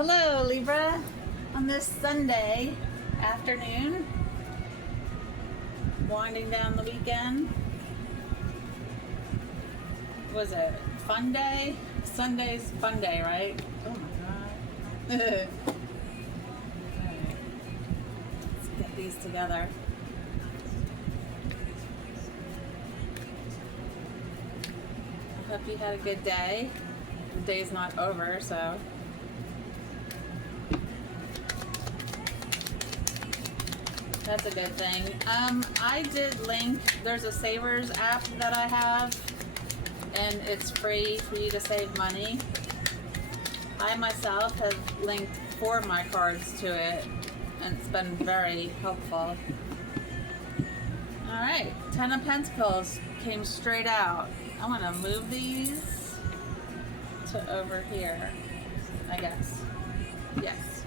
Hello, Libra. On this Sunday afternoon, winding down the weekend. Was it fun day? Sunday's fun day, right? Oh my god. Alright. Let's get these together. I hope you had a good day. The day's not over, so. That's a good thing. I did link, there's a Savers app that I have, and it's free for you to save money. I myself have linked 4 of my cards to it, and it's been very helpful. Alright, 10 of Pentacles came straight out. I'm going to move these to over here, I guess. Yes.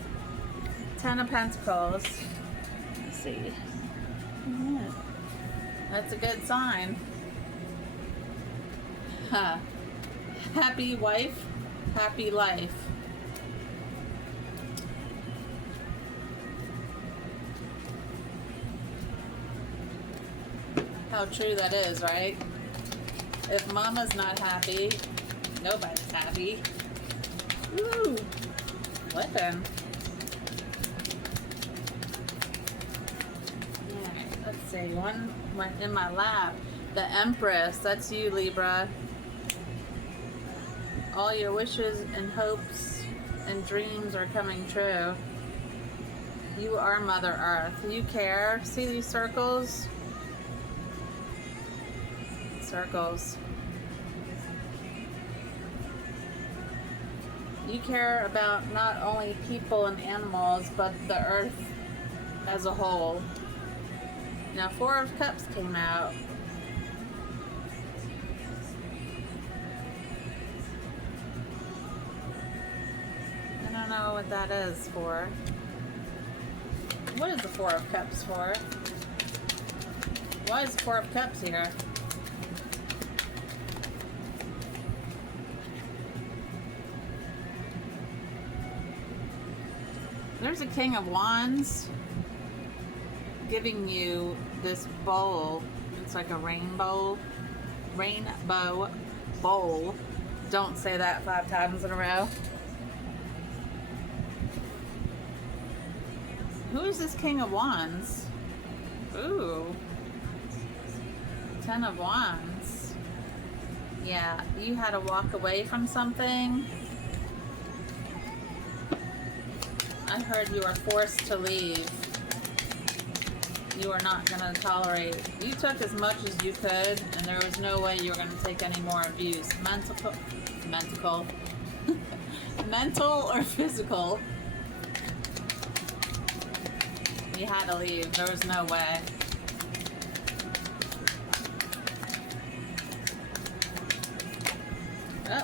10 of Pentacles. See. Yeah. That's a good sign. Huh. Happy wife, happy life. How true that is, right? If mama's not happy, nobody's happy. Woo! Flippin'. Let's see, one went in my lap. The Empress, that's you, Libra. All your wishes and hopes and dreams are coming true. You are Mother Earth. You care. See these circles? Circles. You care about not only people and animals, but the earth as a whole. Now, 4 of Cups came out. I don't know what that is for. What is the 4 of Cups for? Why is the 4 of Cups here? There's a King of Wands giving you this bowl. It's like a rainbow bowl. Don't say that 5 times in a row. Who is this King of Wands? Ooh. 10 of Wands. Yeah, you had to walk away from something. I heard you were forced to leave. You are not going to tolerate. You took as much as you could, and there was no way you were going to take any more abuse. Mental or physical. You had to leave. There was no way. Oh.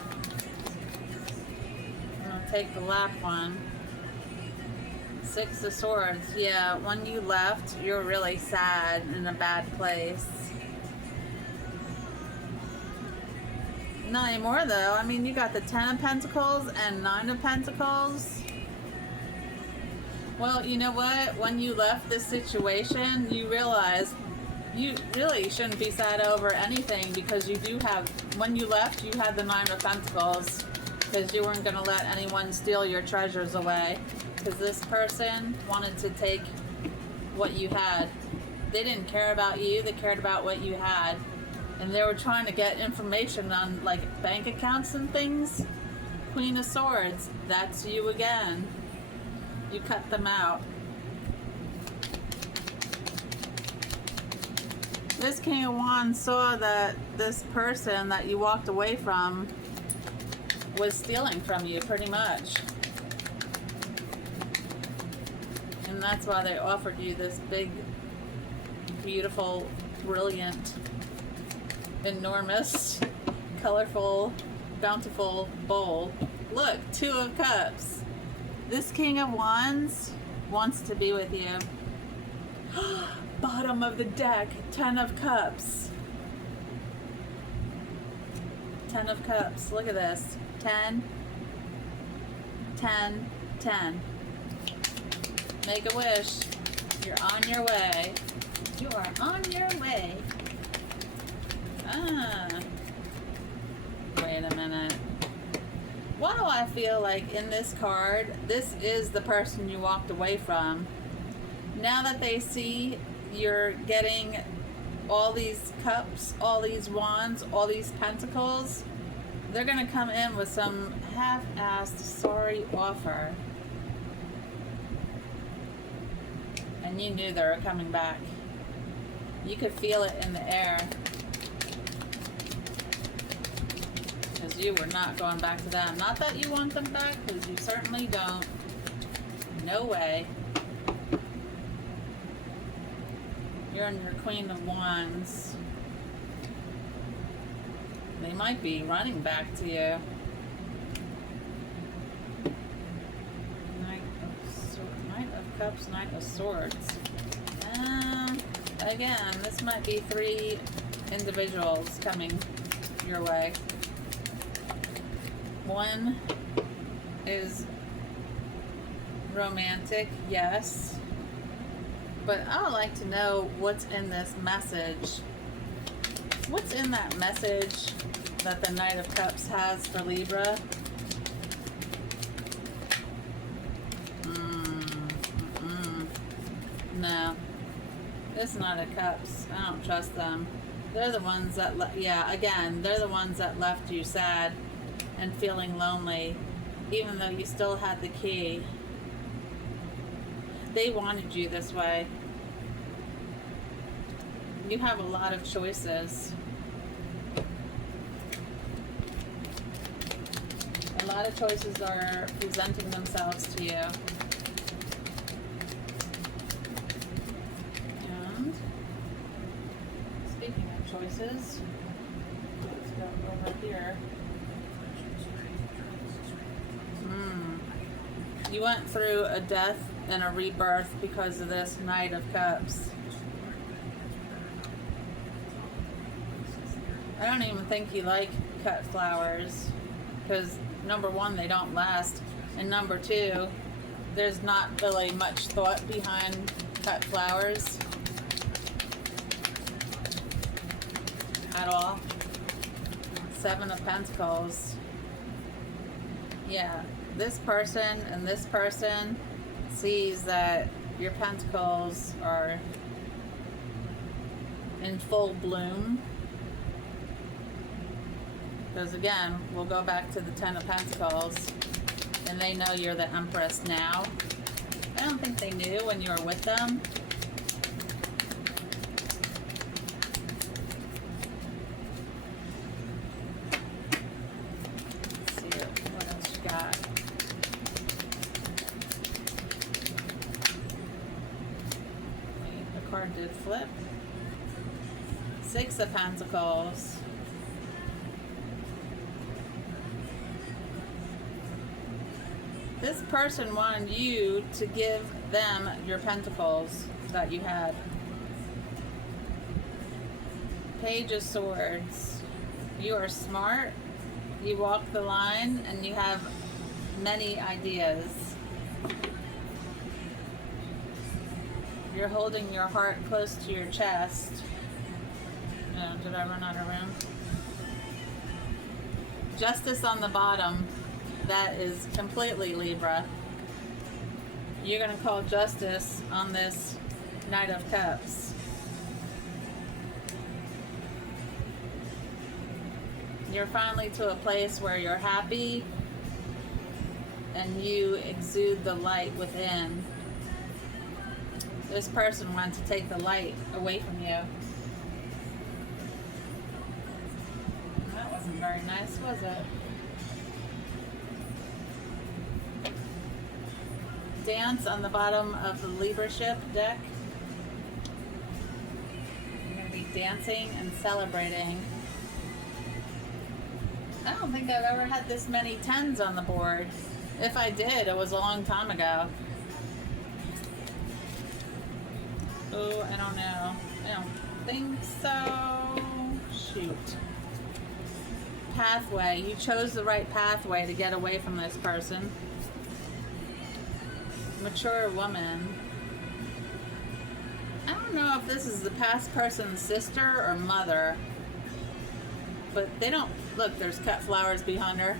I'm going to take the lap one. 6 of Swords. Yeah, when you left, you're really sad, in a bad place. Not anymore, though. I mean, you got the 10 of Pentacles and 9 of Pentacles. Well, you know what? When you left this situation, you realized you really shouldn't be sad over anything, because you do have, when you left, you had the 9 of Pentacles, because you weren't going to let anyone steal your treasures away. Because this person wanted to take what you had. They didn't care about you, they cared about what you had. And they were trying to get information on, like, bank accounts and things. Queen of Swords, that's you again. You cut them out. This King of Wands saw that this person that you walked away from was stealing from you, pretty much. And that's why they offered you this big, beautiful, brilliant, enormous, colorful, bountiful bowl. Look, 2 of Cups. This King of Wands wants to be with you. Bottom of the deck, 10 of Cups. 10 of Cups. Look at this. 10, 10, 10. Make a wish. You're on your way. You are on your way. Wait a minute. Why do I feel like in this card, this is the person you walked away from? Now that they see you're getting all these cups, all these wands, all these pentacles, they're going to come in with some half-assed sorry offer. And you knew they were coming back. You could feel it in the air. Because you were not going back to them. Not that you want them back, because you certainly don't. No way. You're on your Queen of Wands. They might be running back to you. Knight of Cups, Knight of Swords. Again, this might be 3 individuals coming your way. One is romantic, yes. But I would like to know what's in this message. What's in that message that the Knight of Cups has for Libra? No. It's Knight of Cups. I don't trust them. They're the ones that, they're the ones that left you sad and feeling lonely, even though you still had the key. They wanted you this way. You have a lot of choices. A lot of choices are presenting themselves to you. And speaking of choices, let's go over here. You went through a death and a rebirth because of this Knight of Cups. I don't even think you like cut flowers, because number one, they don't last, and number two, there's not really much thought behind cut flowers at all. 7 of Pentacles. Yeah, this person and this person sees that your pentacles are in full bloom. Because again, we'll go back to the 10 of Pentacles, and they know you're the Empress now. I don't think they knew when you were with them. Let's see what else you got. The card did flip. 6 of Pentacles. This person wanted you to give them your pentacles that you had. Page of Swords. You are smart, you walk the line, and you have many ideas. You're holding your heart close to your chest. Did I run out of room? Justice on the bottom. That is completely Libra. You're going to call justice on this Knight of Cups. You're finally to a place where you're happy and you exude the light within. This person wants to take the light away from you. That wasn't very nice, was it? Dance on the bottom of the Libra ship deck. You're going to be dancing and celebrating. I don't think I've ever had this many 10s on the board. If I did, it was a long time ago. Oh, I don't know. I don't think so. Shoot. Pathway. You chose the right pathway to get away from this person. mature woman. I don't know if this is the past person's sister or mother, but they don't look. There's cut flowers behind her.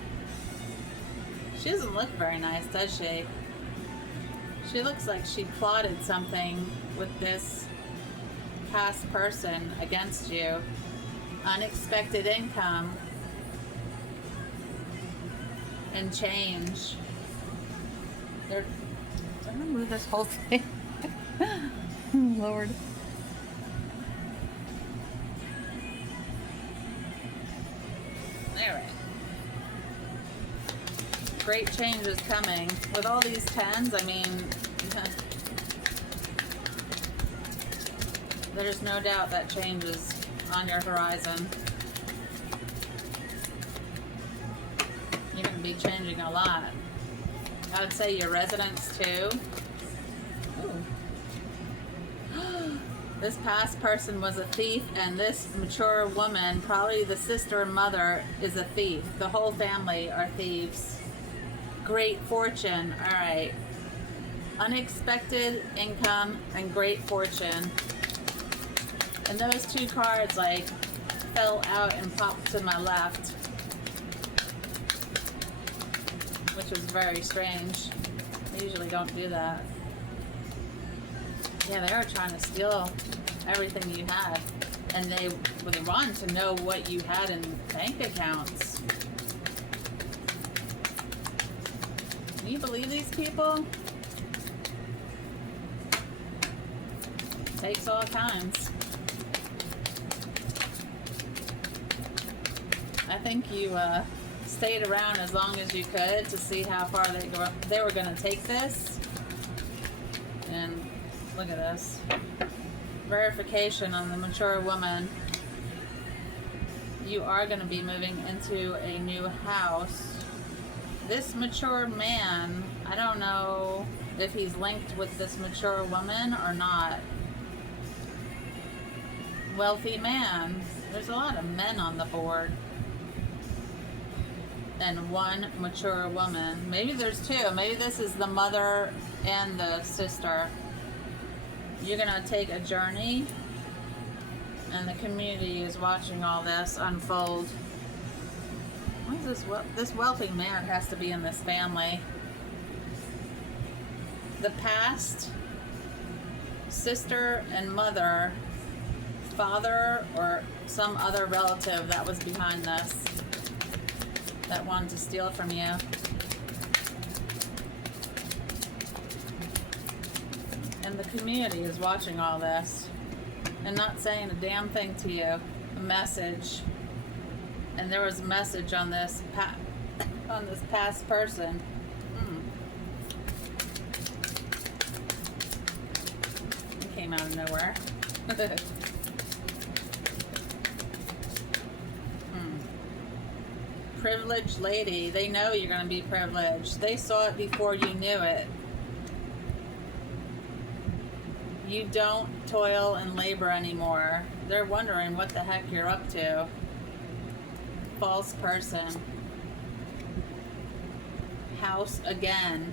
She doesn't look very nice, does she? She looks like she plotted something with this past person against you. Unexpected income and change. I'm gonna move this whole thing. Lord. Alright. Great change is coming. With all these tens, I mean, there's no doubt that change is on your horizon. You're going to be changing a lot. I would say your residence too. Ooh. This past person was a thief, and this mature woman, probably the sister and mother, is a thief. The whole family are thieves. Great fortune. All right. Unexpected income and great fortune. And those two cards like fell out and popped to my left, which was very strange. I usually don't do that. Yeah, they were trying to steal everything you had, and they wanted to know what you had in bank accounts. Can you believe these people? Takes all kinds. I think you stayed around as long as you could to see how far they were going to take this. And look at this. Verification on the mature woman. You are going to be moving into a new house. This mature man, I don't know if he's linked with this mature woman or not. Wealthy man. There's a lot of men on the board. And one mature woman. Maybe there's two. Maybe this is the mother and the sister. You're going to take a journey, and the community is watching all this unfold. What is this? This wealthy man has to be in this family. The past sister and mother, father, or some other relative that was behind this, that wanted to steal from you. And the community is watching all this and not saying a damn thing to you. A message. And there was a message on this past person. It came out of nowhere. Privileged lady. They know you're going to be privileged. They saw it before you knew it. You don't toil and labor anymore. They're wondering what the heck you're up to. False person. House again.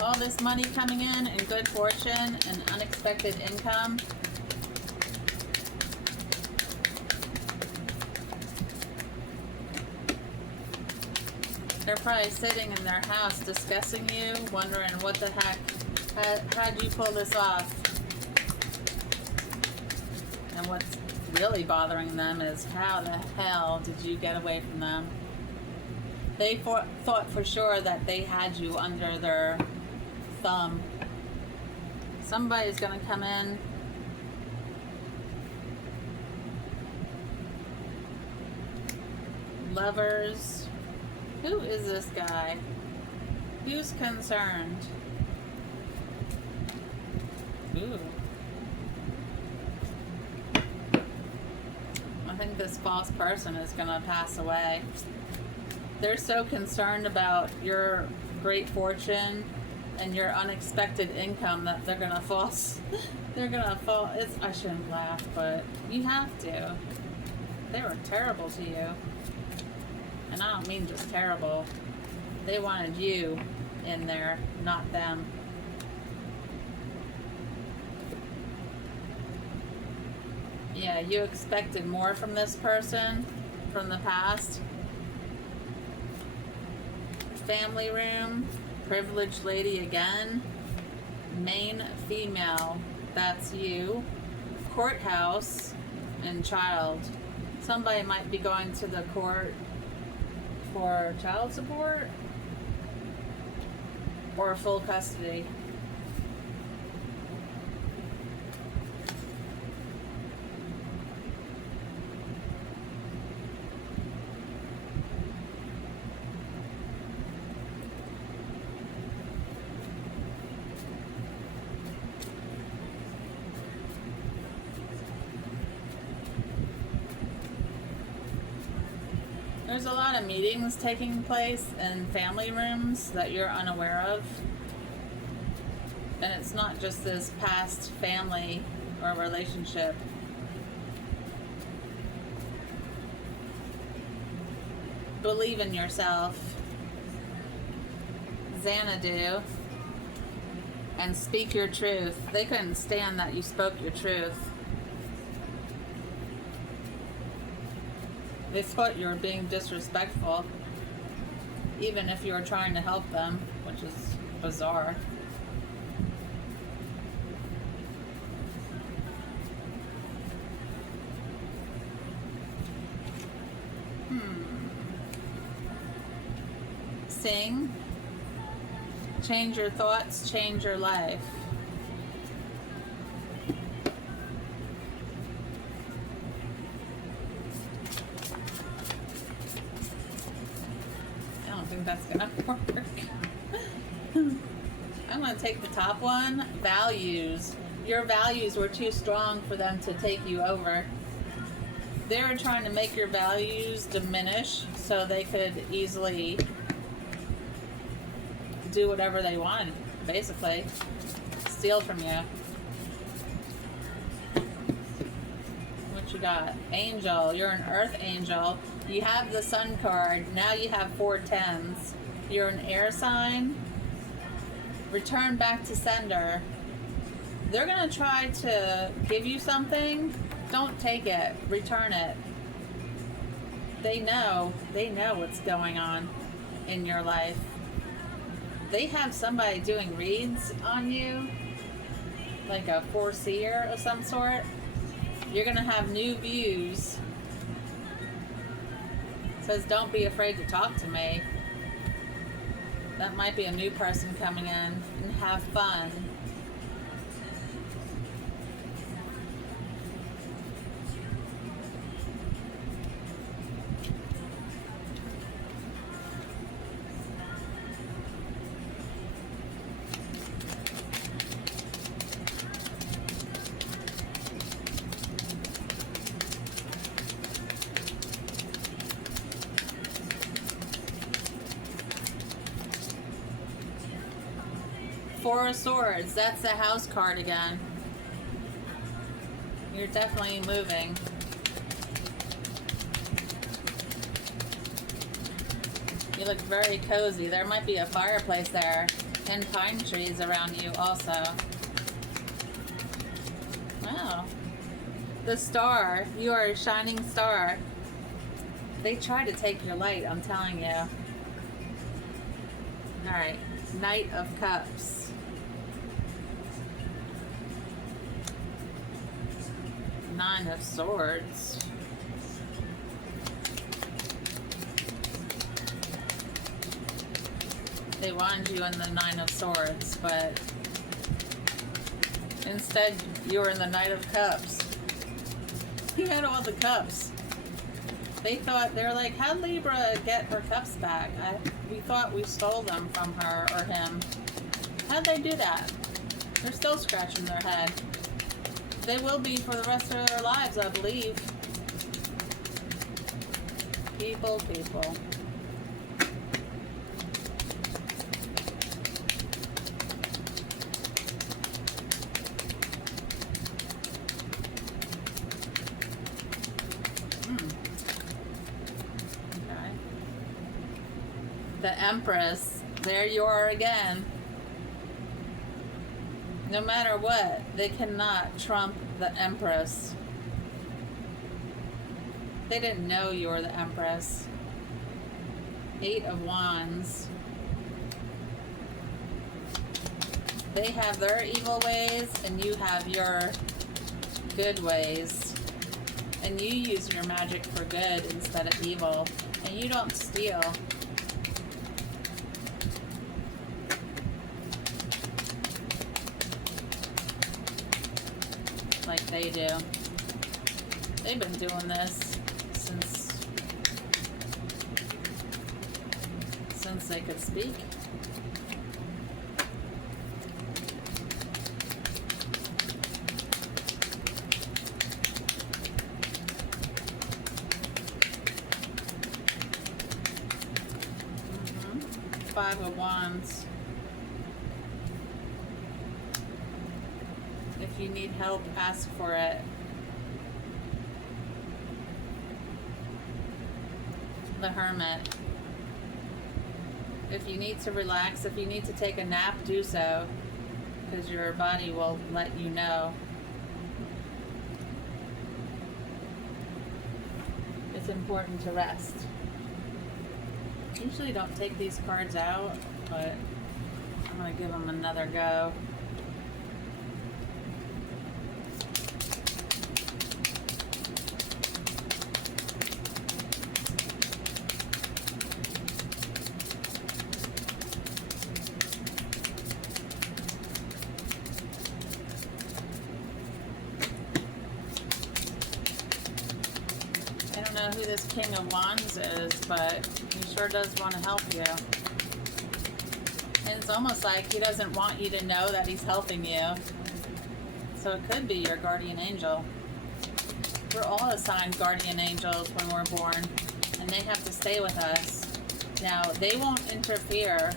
All this money coming in and good fortune and unexpected income. They're probably sitting in their house discussing you, wondering what the heck, how'd you pull this off? And what's really bothering them is how the hell did you get away from them? They thought for sure that they had you under their thumb. Somebody's gonna come in. Lovers. Who is this guy? Who's concerned? Ooh. I think this false person is gonna pass away. They're so concerned about your great fortune and your unexpected income that they're gonna fall. They're gonna fall. I shouldn't laugh, but you have to. They were terrible to you. And I don't mean just terrible. They wanted you in there, not them. Yeah, you expected more from this person from the past. Family room, privileged lady again, main female, that's you, courthouse, and child. Somebody might be going to the court for child support or full custody. There's a lot of meetings taking place in family rooms that you're unaware of. And it's not just this past family or relationship. Believe in yourself. Xanadu. And speak your truth. They couldn't stand that you spoke your truth. They thought you were being disrespectful, even if you were trying to help them, which is bizarre. Sing. Change your thoughts, change your life. That's gonna work. I'm gonna take the top one. Values. Your values were too strong for them to take you over. They were trying to make your values diminish so they could easily do whatever they wanted, basically. Steal from you. What you got? Angel. You're an earth angel. You have the sun card. Now you have 4 tens. You're an air sign. Return back to sender. They're going to try to give you something. Don't take it. Return it. They know what's going on in your life. They have somebody doing reads on you, like a foreseer of some sort. You're going to have new views. Says, don't be afraid to talk to me. That might be a new person coming in. And have fun. Four of Swords, that's the house card again. You're definitely moving. You look very cozy. There might be a fireplace there and pine trees around you also. Wow. The star, you are a shining star. They try to take your light, I'm telling you. Alright, Knight of Cups. Nine of Swords. They wanted you in the Nine of Swords, but instead you were in the Knight of Cups. He had all the cups. They thought, they're like, how'd Libra get her cups back? We thought we stole them from her or him. How'd they do that? They're still scratching their head. They will be for the rest of their lives, I believe. People. The Empress. There you are again. No matter what, they cannot trump the Empress. They didn't know you were the Empress. 8 of Wands. They have their evil ways and you have your good ways. And you use your magic for good instead of evil. And you don't steal. Like they do. They've been doing this since they could speak. Five of Wands. If you need help, ask for it. The Hermit. If you need to relax, if you need to take a nap, do so, because your body will let you know. It's important to rest. Usually don't take these cards out, but I'm going to give them another go. I don't know who this King of Wands is, but he sure does want to help you. And it's almost like he doesn't want you to know that he's helping you. So it could be your guardian angel. We're all assigned guardian angels when we're born, and they have to stay with us. Now, they won't interfere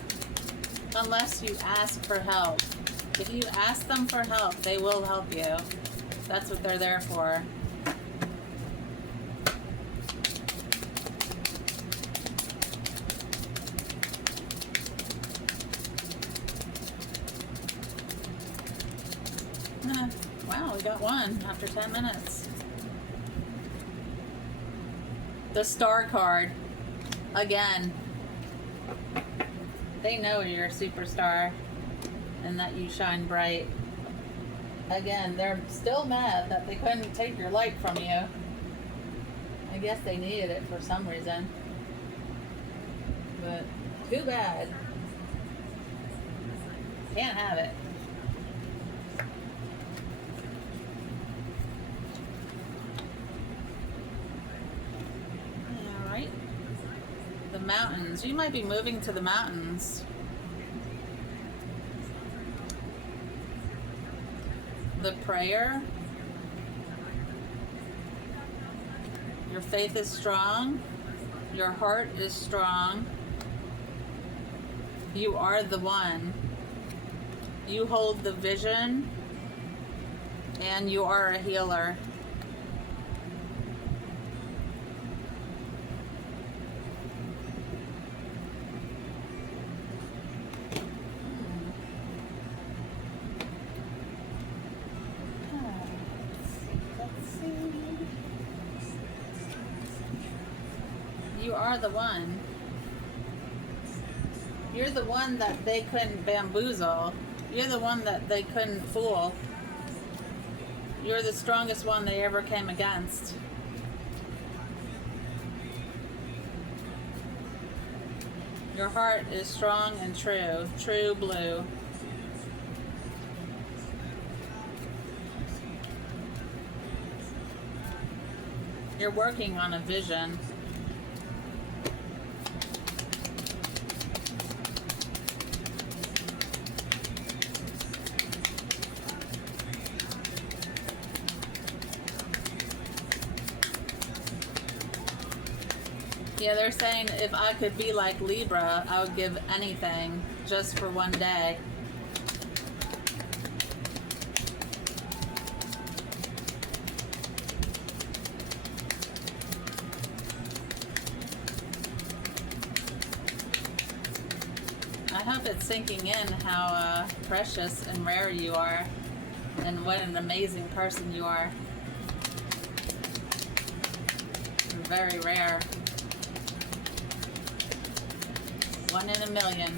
unless you ask for help. If you ask them for help, they will help you. That's what they're there for. Wow, we got one after 10 minutes. The Star card. Again. They know you're a superstar and that you shine bright. Again, they're still mad that they couldn't take your light from you. I guess they needed it for some reason. But too bad. Can't have it. The mountains. You might be moving to the mountains. The prayer. Your faith is strong. Your heart is strong. You are the one. You hold the vision. And you are a healer. You are the one. You're the one that they couldn't bamboozle. You're the one that they couldn't fool. You're the strongest one they ever came against. Your heart is strong and true. True blue. You're working on a vision. Yeah, they're saying if I could be like Libra, I would give anything just for one day. hope it's sinking in how precious and rare you are, and what an amazing person you are. You're very rare. 1 in a million.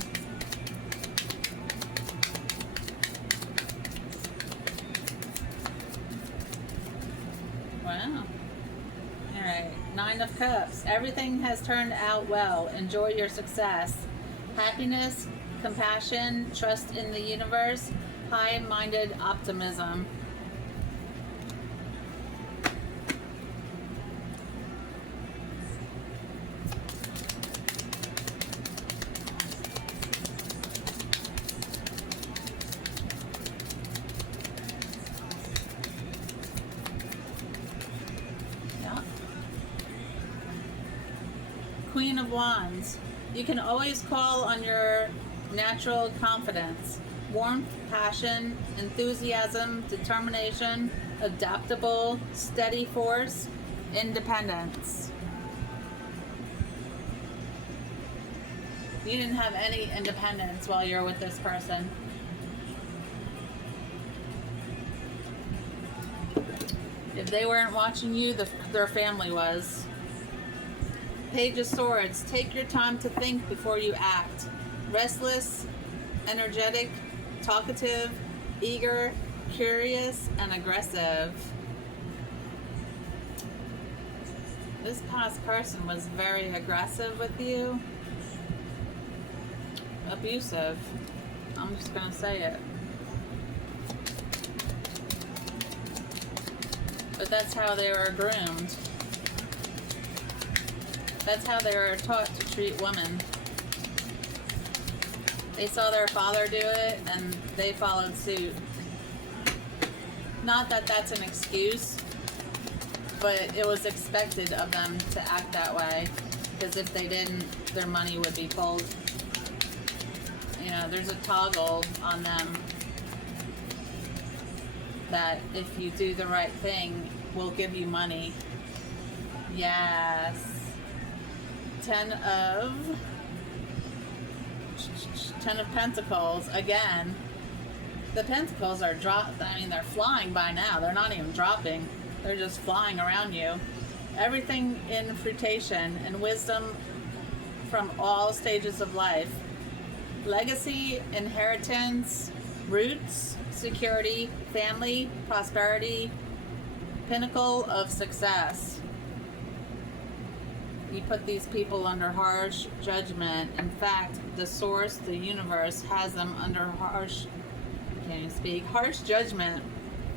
Wow. Alright, 9 of Cups. Everything has turned out well. Enjoy your success. Happiness, compassion, trust in the universe, high-minded optimism. Queen of Wands. You can always call on your natural confidence, warmth, passion, enthusiasm, determination, adaptable, steady force, independence. You didn't have any independence while you were with this person. If they weren't watching you, their family was. Page of Swords. Take your time to think before you act. Restless, energetic, talkative, eager, curious, and aggressive. This past person was very aggressive with you. Abusive. I'm just going to say it. But that's how they were groomed. That's how they were taught to treat women. They saw their father do it, and they followed suit. Not that that's an excuse, but it was expected of them to act that way, because if they didn't, their money would be pulled. You know, there's a toggle on them that if you do the right thing, will give you money. Yes. 10 of Pentacles. Again, the Pentacles are they're flying by now. They're not even dropping. They're just flying around you. Everything in fruition and wisdom from all stages of life. Legacy, inheritance, roots, security, family, prosperity, pinnacle of success. You put these people under harsh judgment. In fact, the source, the universe, has them under harsh judgment.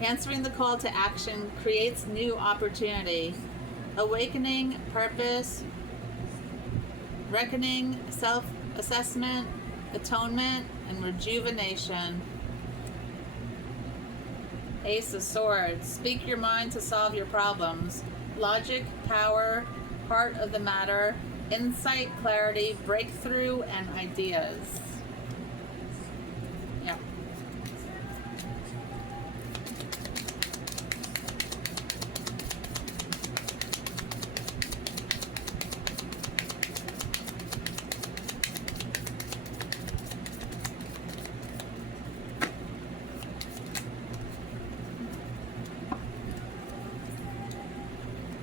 Answering the call to action creates new opportunity. Awakening, purpose, reckoning, self-assessment, atonement, and rejuvenation. Ace of Swords. Speak your mind to solve your problems. Logic, power, heart of the matter, insight, clarity, breakthrough, and ideas. Yep.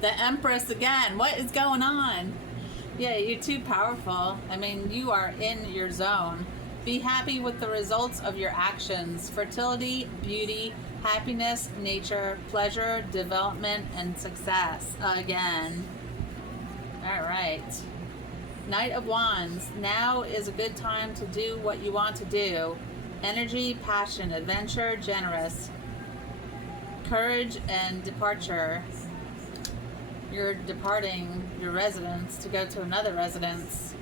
The Empress again. What is going on? Yeah, you're too powerful. I mean, you are in your zone. Be happy with the results of your actions. Fertility, beauty, happiness, nature, pleasure, development, and success. Again. All right. Knight of Wands. Now is a good time to do what you want to do. Energy, passion, adventure, generous. Courage and departure. You're departing your residence to go to another residence.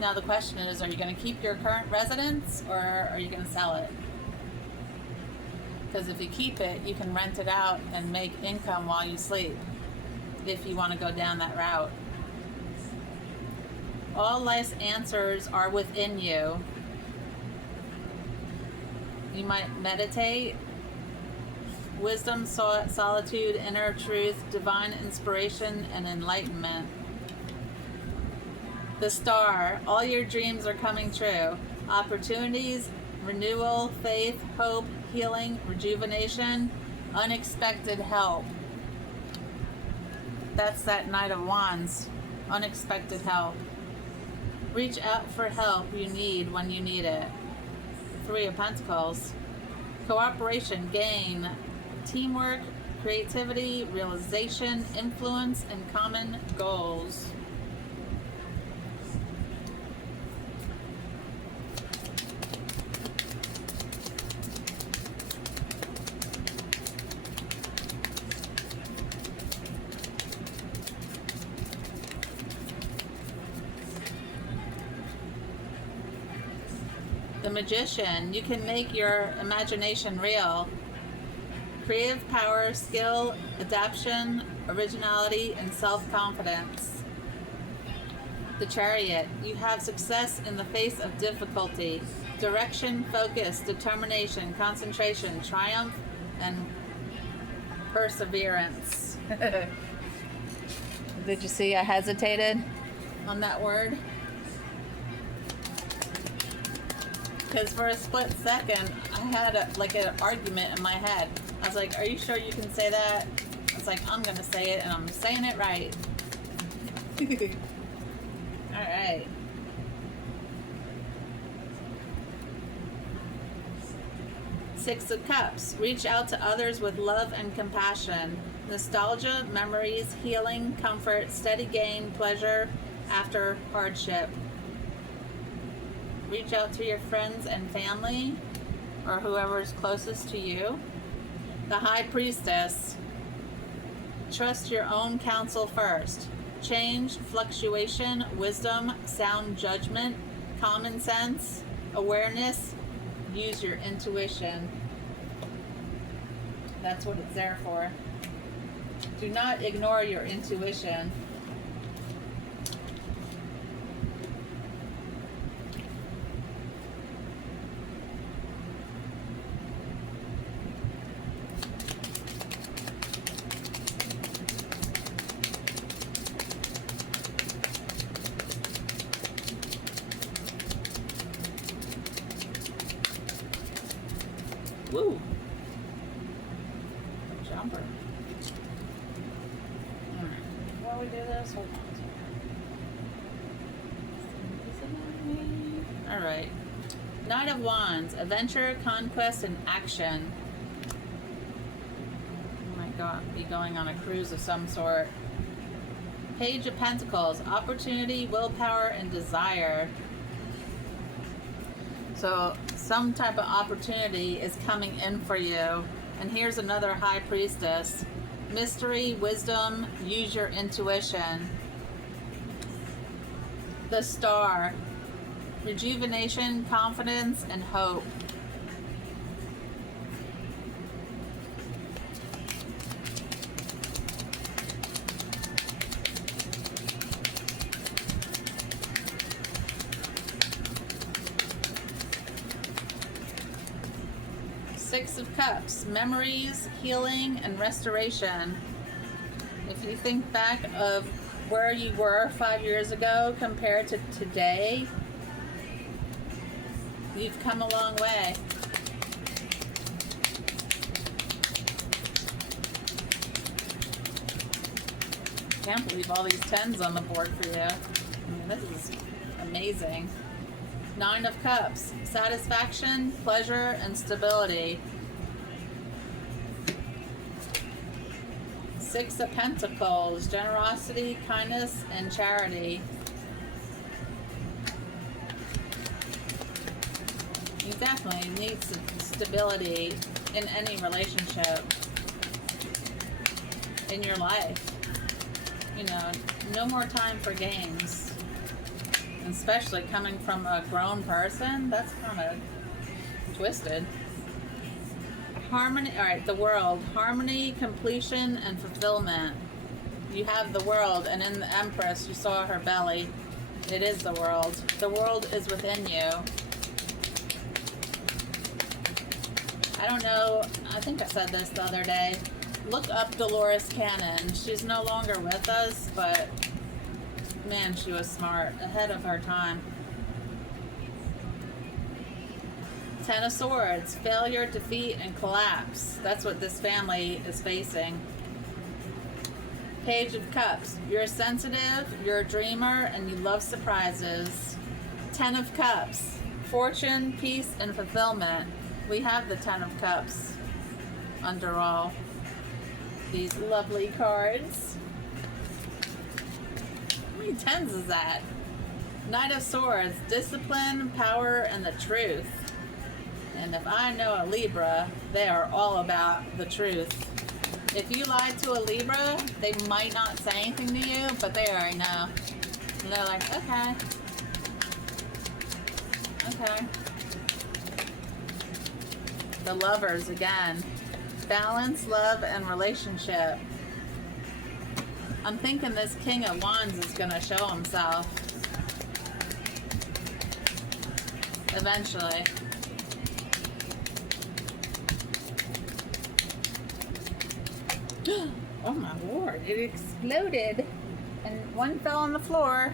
Now the question is, are you going to keep your current residence or are you going to sell it? Because if you keep it, you can rent it out and make income while you sleep, if you want to go down that route. All life's answers are within you. You might meditate. Wisdom, solitude, inner truth, divine inspiration, and enlightenment. The Star. All your dreams are coming true. Opportunities, renewal, faith, hope, healing, rejuvenation, unexpected help. That's that Knight of Wands. Unexpected help. Reach out for help you need when you need it. Three of Pentacles. Cooperation, gain, teamwork, creativity, realization, influence, and common goals. The Magician, you can make your imagination real. Creative power, skill, adaptation, originality, and self-confidence. The Chariot, you have success in the face of difficulty. Direction, focus, determination, concentration, triumph, and perseverance. Did you see I hesitated on that word? Because for a split second, I had an argument in my head. I was like, are you sure you can say that? I was like, I'm going to say it, and I'm saying it right. All right. Six of Cups. Reach out to others with love and compassion. Nostalgia, memories, healing, comfort, steady gain, pleasure after hardship. Reach out to your friends and family or whoever is closest to you. The High Priestess. Trust your own counsel first. Change, fluctuation, wisdom, sound judgment, common sense, awareness. Use your intuition. That's what it's there for. Do not ignore your intuition. Woo! Jumper. Alright. While we do this, hold on. Alright. Knight of Wands. Adventure, conquest, and action. You might be going on a cruise of some sort. Page of Pentacles. Opportunity, willpower, and desire. So some type of opportunity is coming in for you. And here's another High Priestess. Mystery, wisdom, use your intuition. The Star. Rejuvenation, confidence, and hope. Six of Cups, memories, healing, and restoration. If you think back of where you were 5 years ago compared to today, you've come a long way. Can't believe all these 10s on the board for you. I mean, this is amazing. Nine of Cups, satisfaction, pleasure, and stability. Six of Pentacles, generosity, kindness, and charity. You definitely need some stability in any relationship in your life. You know, no more time for games. Especially coming from a grown person, that's kind of twisted. Harmony, all right, the World. Harmony, completion, and fulfillment. You have the World, and in the Empress, you saw her belly. It is the World. The World is within you. I don't know, I think I said this the other day. Look up Dolores Cannon. She's no longer with us, but man, she was smart, ahead of her time. Ten of Swords, failure, defeat, and collapse. That's what this family is facing. Page of Cups, you're sensitive, you're a dreamer, and you love surprises. Ten of Cups, fortune, peace, and fulfillment. We have the Ten of Cups under all these lovely cards. How many tens is that? Knight of Swords, discipline, power, and the truth. And if I know a Libra, they are all about the truth. If you lied to a Libra, they might not say anything to you, but they already know. And they're like, okay. Okay. The Lovers again. Balance, love, and relationship. I'm thinking this King of Wands is going to show himself. Eventually. Oh my lord, it exploded. And one fell on the floor.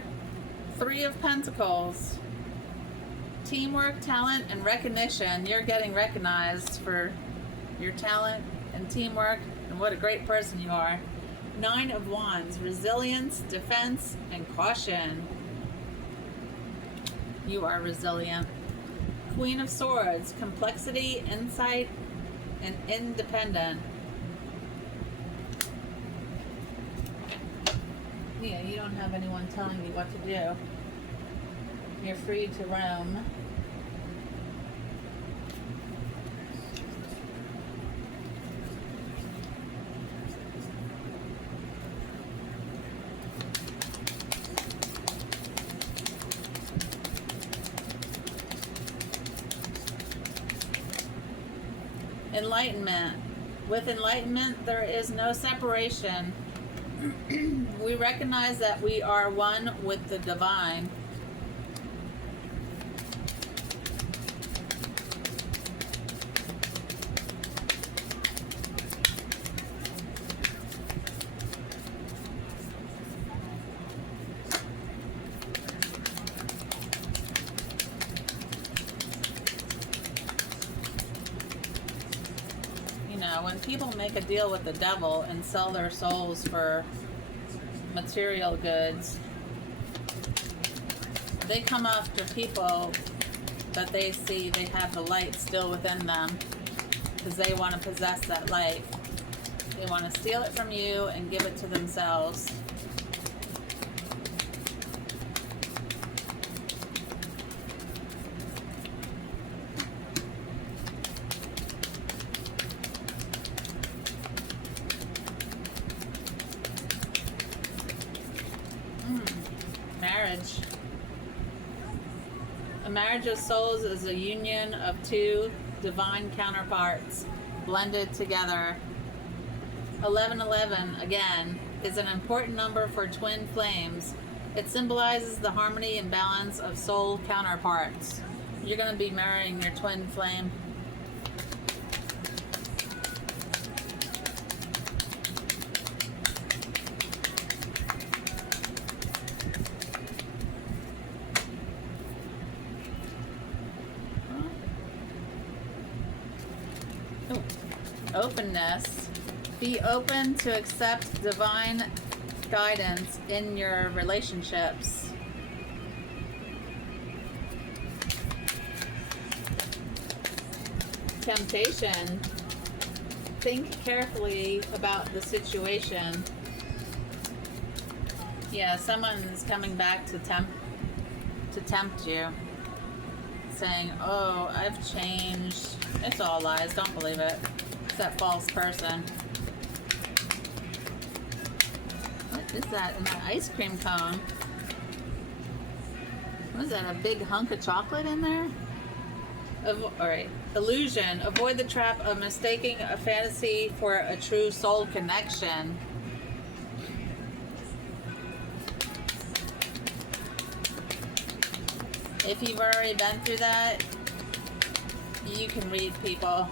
Three of Pentacles. Teamwork, talent, and recognition. You're getting recognized for your talent and teamwork, and what a great person you are. Nine of Wands. Resilience, defense, and caution. You are resilient. Queen of Swords. Complexity, insight, and independent. Yeah, you don't have anyone telling you what to do. You're free to roam. Enlightenment. With enlightenment, there is no separation. We recognize that we are one with the divine. When people make a deal with the devil and sell their souls for material goods, they come after people that they see they have the light still within them, because they want to possess that light. They want to steal it from you and give it to themselves. Marriage. A marriage of souls is a union of two divine counterparts blended together. 1111, again, is an important number for twin flames. It symbolizes the harmony and balance of soul counterparts. You're going to be marrying your twin flame. Openness. Be open to accept divine guidance in your relationships. Temptation. Think carefully about the situation. Yeah, someone is coming back to tempt you, saying, "Oh, I've changed." It's all lies. Don't believe it. It's that false person. What is that in that ice cream cone? What is that, a big hunk of chocolate in there? Alright. Illusion. Avoid the trap of mistaking a fantasy for a true soul connection. If you've already been through that, you can read people.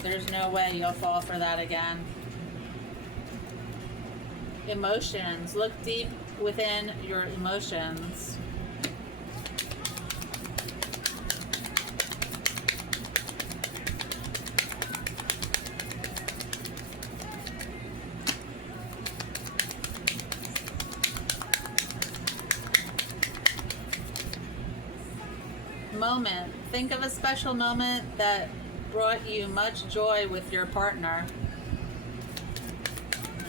There's no way you'll fall for that again. Emotions. Look deep within your emotions. moment. Think of a special moment that brought you much joy with your partner.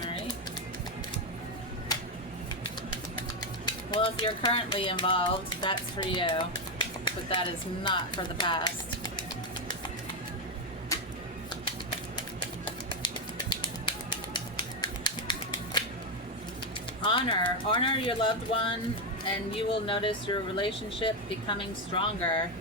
Alright. Well, if you're currently involved, that's for you. But that is not for the past. Honor your loved one, and you will notice your relationship becoming stronger.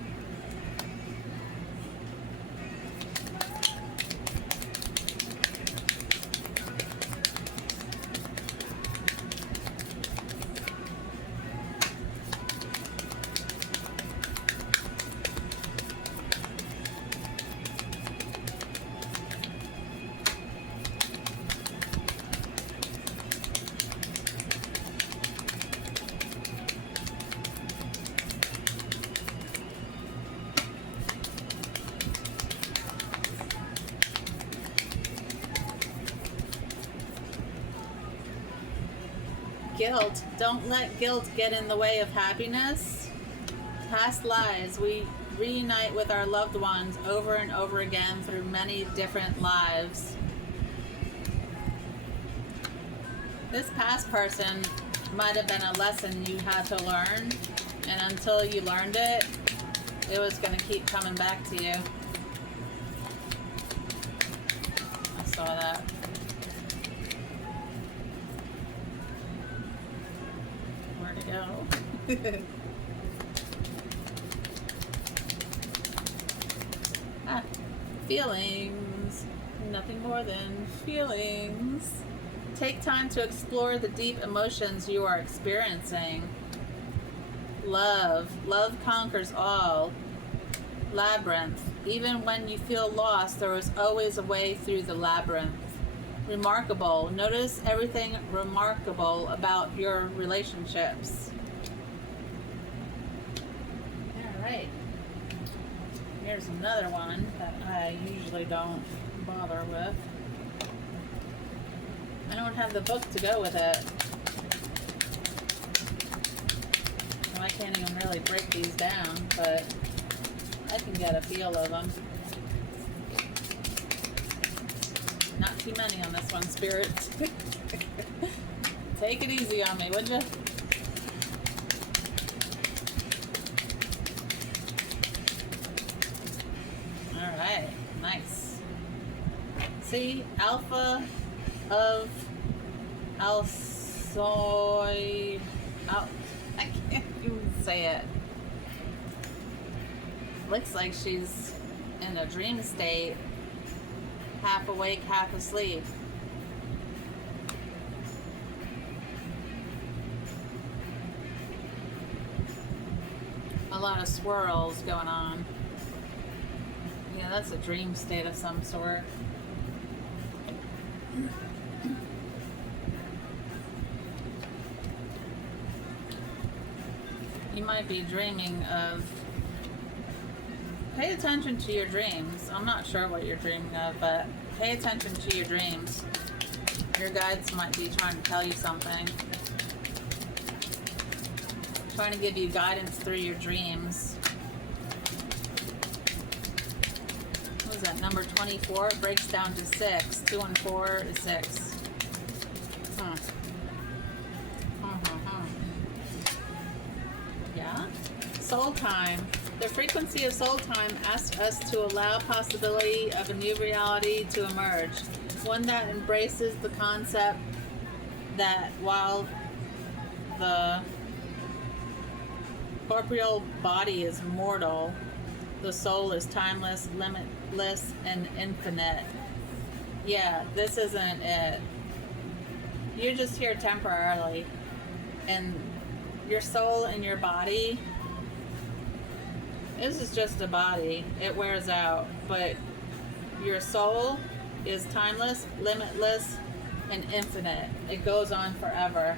Guilt. Don't let guilt get in the way of happiness. Past lives. We reunite with our loved ones over and over again through many different lives. This past person might have been a lesson you had to learn, and until you learned it, it was going to keep coming back to you. I saw that. Go. Feelings. Nothing more than feelings. Take time to explore the deep emotions you are experiencing. Love. Love conquers all. Labyrinth. Even when you feel lost, there is always a way through the labyrinth. Remarkable. Notice everything remarkable about your relationships. Alright. Here's another one that I usually don't bother with. I don't have the book to go with it. So I can't even really break these down, but I can get a feel of them. Not too many on this one, Spirit. Take it easy on me, would you? Alright, nice. See, Alpha of Alsoy. I can't even say it. Looks like she's in a dream state. Half awake, half asleep. A lot of swirls going on. Yeah, that's a dream state of some sort. You might be dreaming of... Pay attention to your dreams. I'm not sure what you're dreaming of, but pay attention to your dreams. Your guides might be trying to tell you something. Trying to give you guidance through your dreams. What is that, number 24? It breaks down to 6. 2 and 4 is 6. Yeah? Soul time. The frequency of soul time asks us to allow possibility of a new reality to emerge. One that embraces the concept that while the corporeal body is mortal, the soul is timeless, limitless, and infinite. Yeah, this isn't it. You're just here temporarily. And your soul and your body, this is just a body. It wears out. But your soul is timeless, limitless, and infinite. It goes on forever.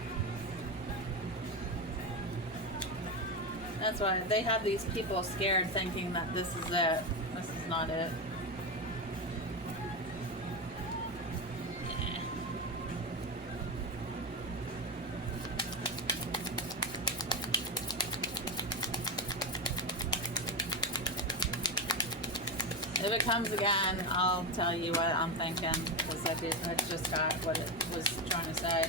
That's why they have these people scared thinking that this is it. This is not it. If it comes again, I'll tell you what I'm thinking, because I just got what it was trying to say.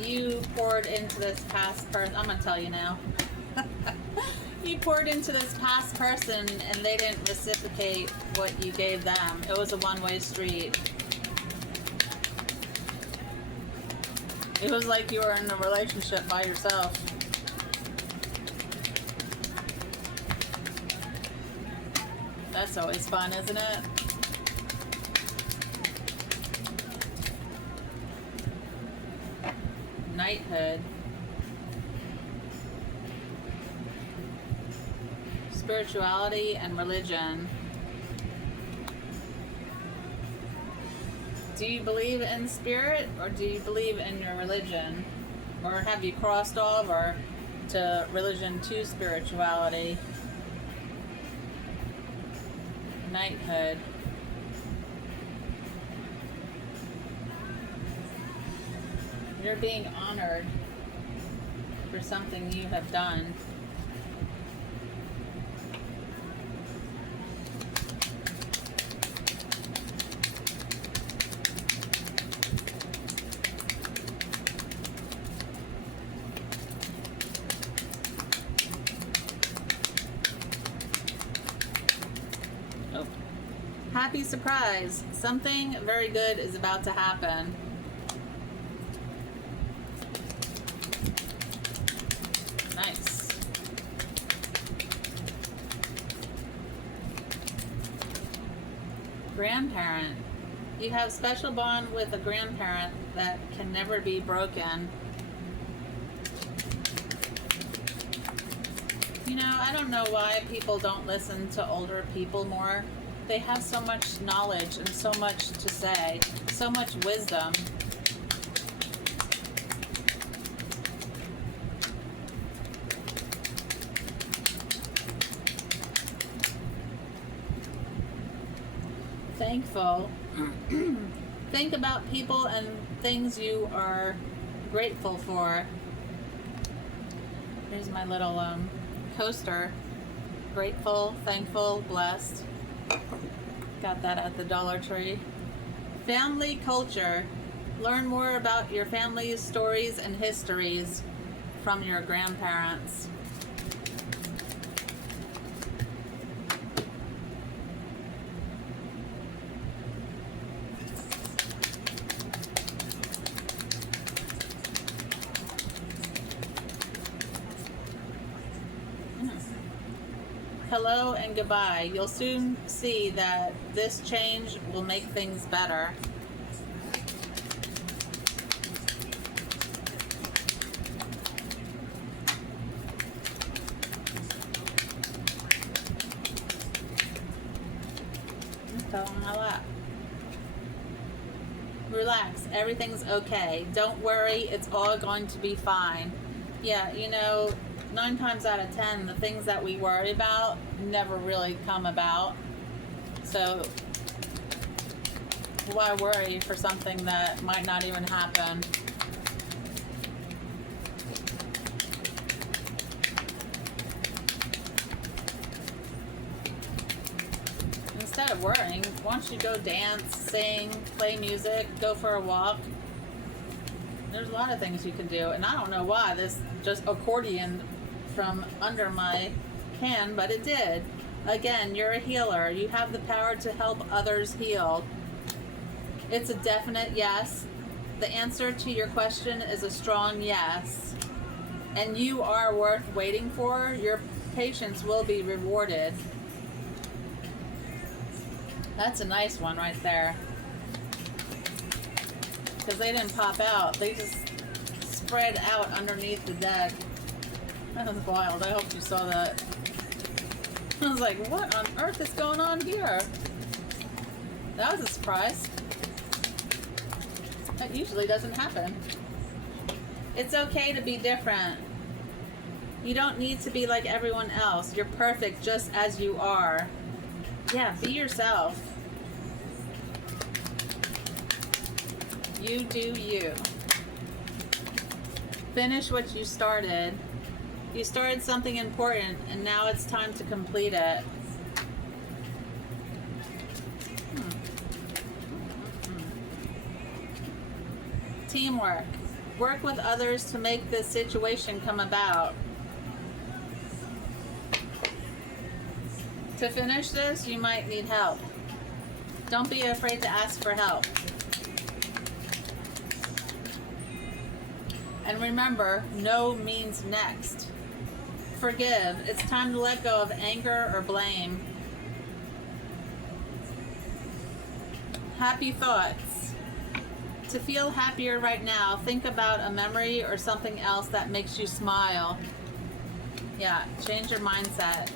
You poured into this past person. I'm going to tell you now. You poured into this past person and they didn't reciprocate what you gave them. It was a one-way street. It was like you were in a relationship by yourself. That's always fun, isn't it? Knighthood. Spirituality and religion. Do you believe in spirit, or do you believe in your religion? Or have you crossed over to religion to spirituality? Knighthood. You're being honored for something you have done. Oh. Happy surprise. Something very good is about to happen. Nice. Grandparent. You have a special bond with a grandparent that can never be broken. You know, I don't know why people don't listen to older people more. They have so much knowledge and so much to say, so much wisdom. Thankful. Think about people and things you are grateful for. Here's my little coaster. Grateful, thankful, blessed. Got that at the Dollar Tree. Family culture. Learn more about your family's stories and histories from your grandparents. Hello and goodbye. You'll soon see that this change will make things better. Fell on my lap. Relax. Everything's okay. Don't worry. It's all going to be fine. Yeah, you know, 9 times out of 10, the things that we worry about never really come about. So why worry for something that might not even happen? Instead of worrying, why don't you go dance, sing, play music, go for a walk? There's a lot of things you can do, and I don't know why this just accordion from under my can, but it did. Again, you're a healer. You have the power to help others heal. It's a definite yes. The answer to your question is a strong yes. And you are worth waiting for. Your patience will be rewarded. That's a nice one right there. Because they didn't pop out. They just spread out underneath the deck. That was wild. I hope you saw that. I was like, what on earth is going on here? That was a surprise. That usually doesn't happen. It's okay to be different. You don't need to be like everyone else. You're perfect just as you are. Yeah, be yourself. You do you. Finish what you started. You started something important, and now it's time to complete it. Teamwork. Work with others to make this situation come about. To finish this, you might need help. Don't be afraid to ask for help. And remember, no means next. Forgive. It's time to let go of anger or blame. Happy thoughts. To feel happier right now, think about a memory or something else that makes you smile. Yeah, change your mindset.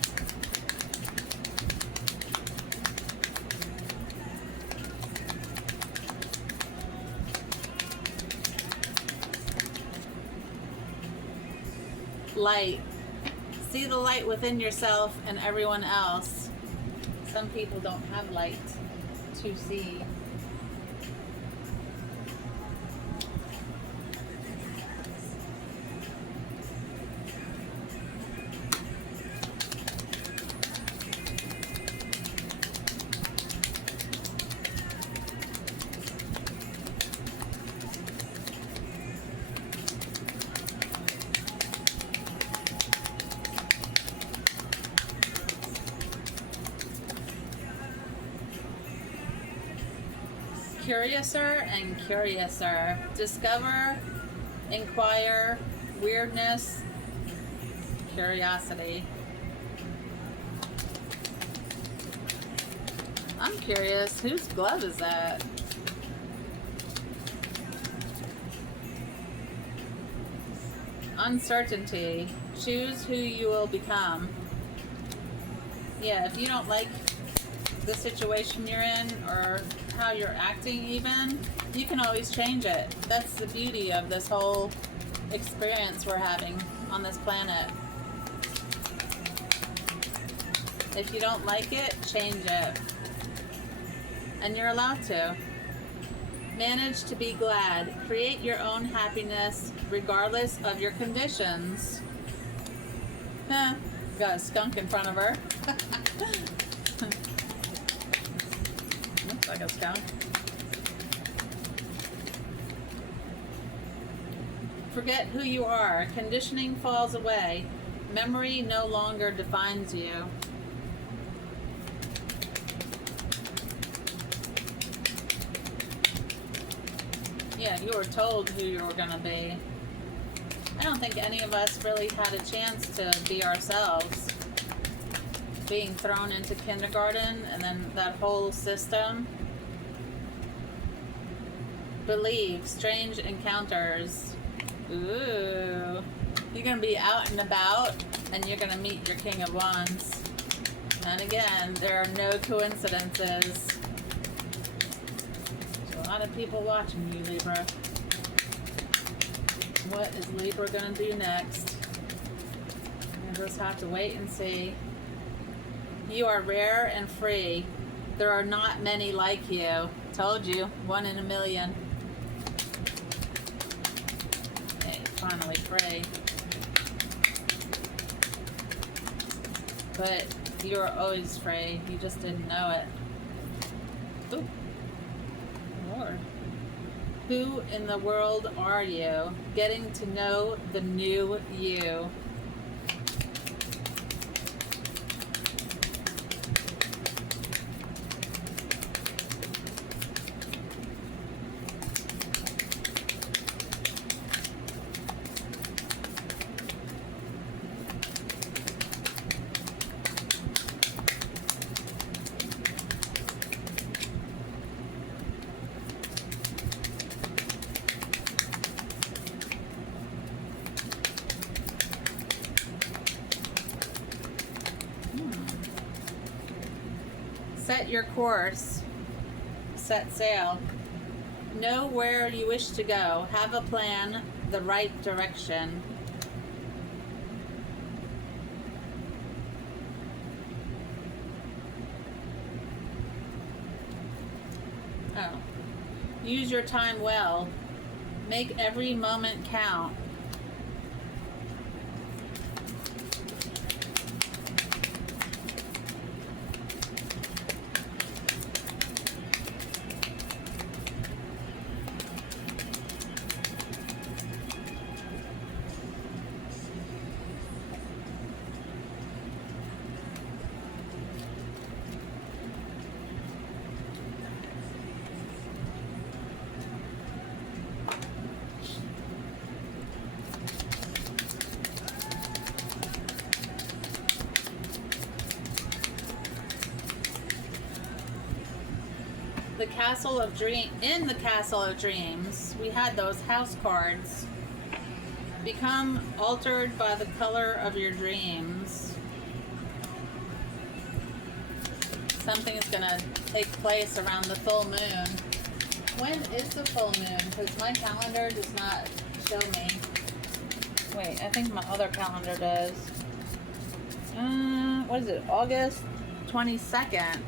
Light. See the light within yourself and everyone else. Some people don't have light to see. Curiouser and curiouser. Discover, inquire, weirdness, curiosity. I'm curious, whose glove is that? Uncertainty. Choose who you will become. Yeah, if you don't like the situation you're in or how you're acting even, you can always change it. That's the beauty of this whole experience we're having on this planet. If you don't like it, change it. And you're allowed to. Manage to be glad. Create your own happiness regardless of your conditions. Got a skunk in front of her. Looks like a skunk. Forget who you are. Conditioning falls away. Memory no longer defines you. Yeah, you were told who you were going to be. I don't think any of us really had a chance to be ourselves. Being thrown into kindergarten and then that whole system. Believe. Strange encounters. Ooh. You're going to be out and about and you're going to meet your King of Wands. And again, there are no coincidences. There's a lot of people watching you, Libra. What is Libra going to do next? We'll just have to wait and see. You are rare and free. There are not many like you. Told you, 1 in a million. Hey, finally free. But you are always free. You just didn't know it. Ooh. Lord. Who in the world are you? Getting to know the new you. Set your course. Set sail. Know where you wish to go. Have a plan, the right direction. Oh. Use your time well. Make every moment count. Castle of in the Castle of Dreams, we had those house cards. Become altered by the color of your dreams. Something is going to take place around the full moon. When is the full moon? Because my calendar does not show me. Wait, I think my other calendar does. What is it? August 22nd.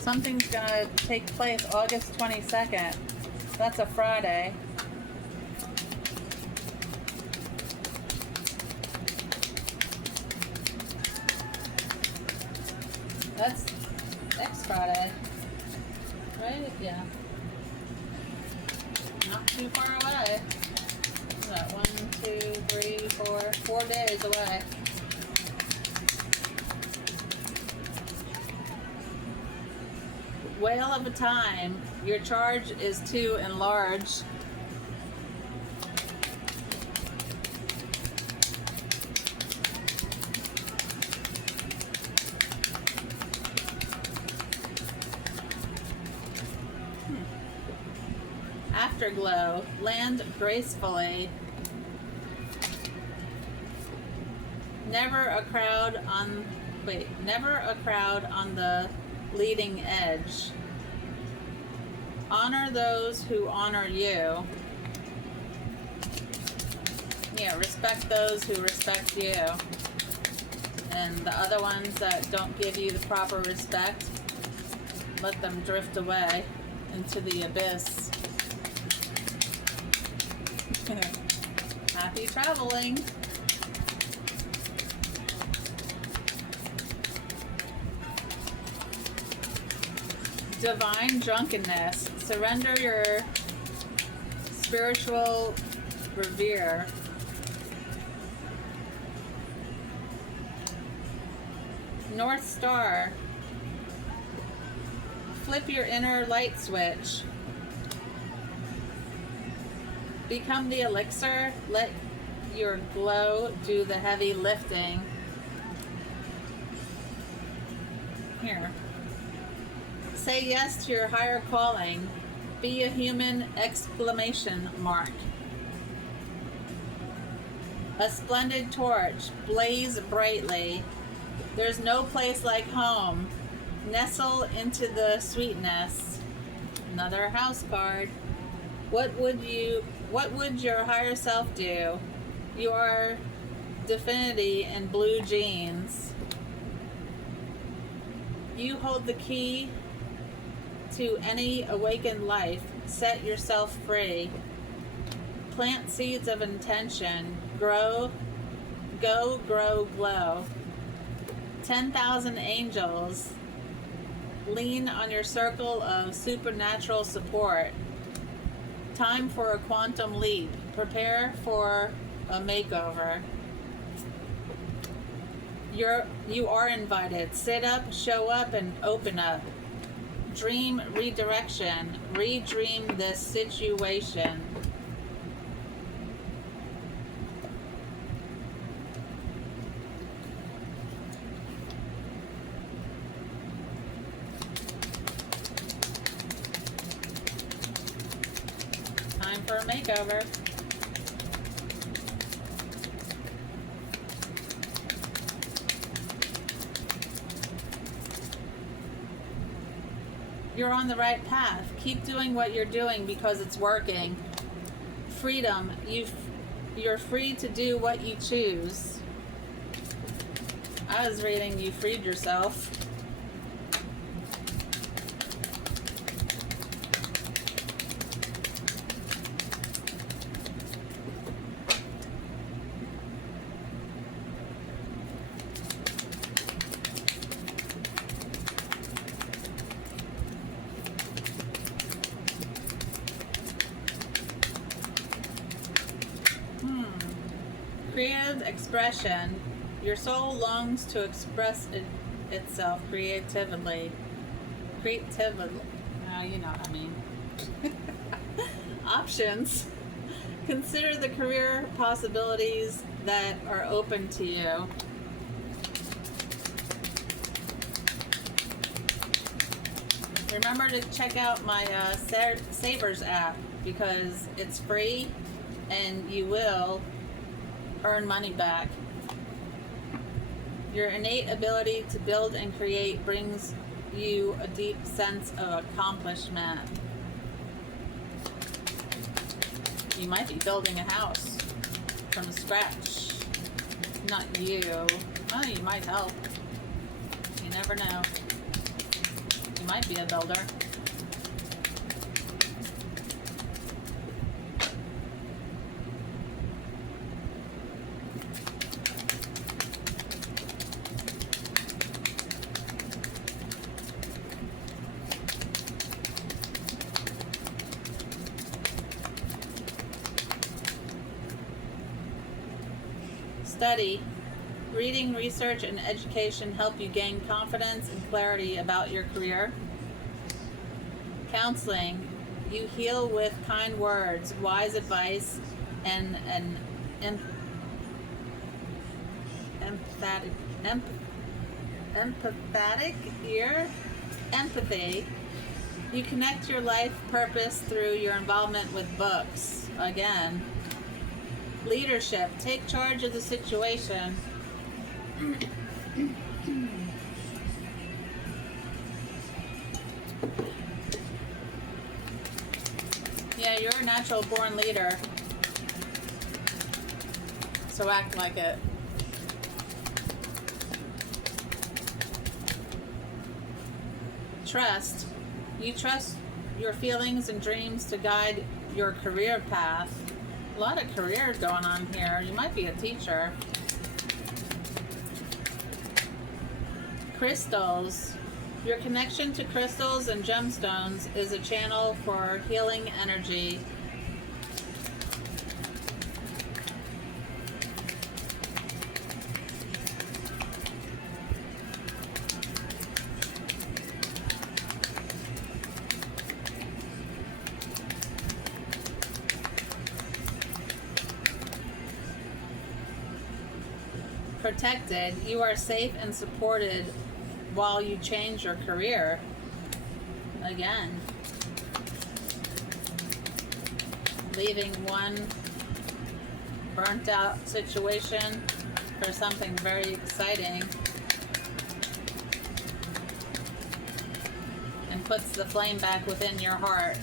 Something's gonna take place August 22nd. That's a Friday. That's next Friday. Right? Yeah. Not too far away. What's that? 1, 2, 3, 4. 4 days away. Whale of a time. Your charge is to enlarge. Afterglow. Land gracefully. Never a crowd on the leading edge. Honor those who honor you. Yeah, respect those who respect you. And the other ones that don't give you the proper respect, let them drift away into the abyss. Happy traveling. Divine drunkenness. Surrender your spiritual revere. North Star. Flip your inner light switch. Become the elixir. Let your glow do the heavy lifting. Here. Say yes to your higher calling. Be a human! Exclamation mark. A splendid torch. Blaze brightly. There's no place like home. Nestle into the sweetness. Another house card. What would your higher self do? You are divinity in blue jeans. You hold the key to any awakened life. Set yourself free. Plant seeds of intention. Grow, go, grow, glow. 10,000 angels. Lean on your circle of supernatural support. Time for a quantum leap. Prepare for a makeover. You are invited. Sit up, show up, and open up. Dream redirection. Redream this situation. Time for a makeover. You're on the right path. Keep doing what you're doing because it's working. Freedom. You're free to do what you choose. I was reading you freed yourself. Creative expression. Your soul longs to express itself creatively. Creatively. You know what I mean. Options. Consider the career possibilities that are open to you. Remember to check out my Savers app because it's free and you will earn money back. Your innate ability to build and create brings you a deep sense of accomplishment. You might be building a house from scratch. Not you. Oh, you might help. You never know. You might be a builder. Study. Reading, research, and education help you gain confidence and clarity about your career. Counseling. You heal with kind words, wise advice, and an empathetic ear. Empathy. You connect your life purpose through your involvement with books. Again. Leadership. Take charge of the situation. Yeah, you're a natural born leader. So act like it. Trust. You trust your feelings and dreams to guide your career path. A lot of careers going on here. You might be a teacher. Crystals. Your connection to crystals and gemstones is a channel for healing energy. Protected. You are safe and supported while you change your career. Again. Leaving one burnt out situation for something very exciting. And puts the flame back within your heart.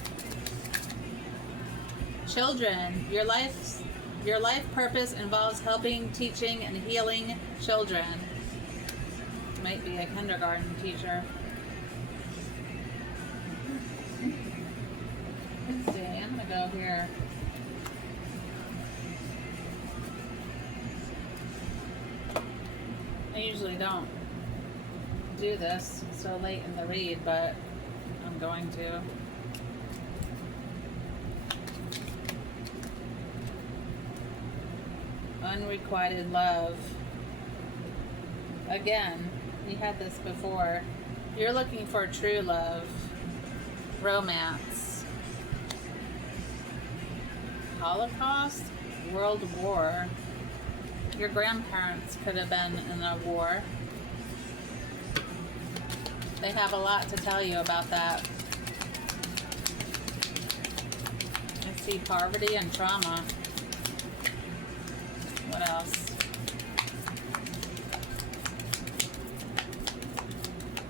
Children. Your life purpose involves helping, teaching, and healing children. Might be a kindergarten teacher. Let's see, I'm gonna go here. I usually don't do this so late in the read, but I'm going to. Unrequited love. Again, we had this before. You're looking for true love. Romance. Holocaust. World War. Your grandparents could have been in a war. They have a lot to tell you about that. I see poverty and trauma. What else?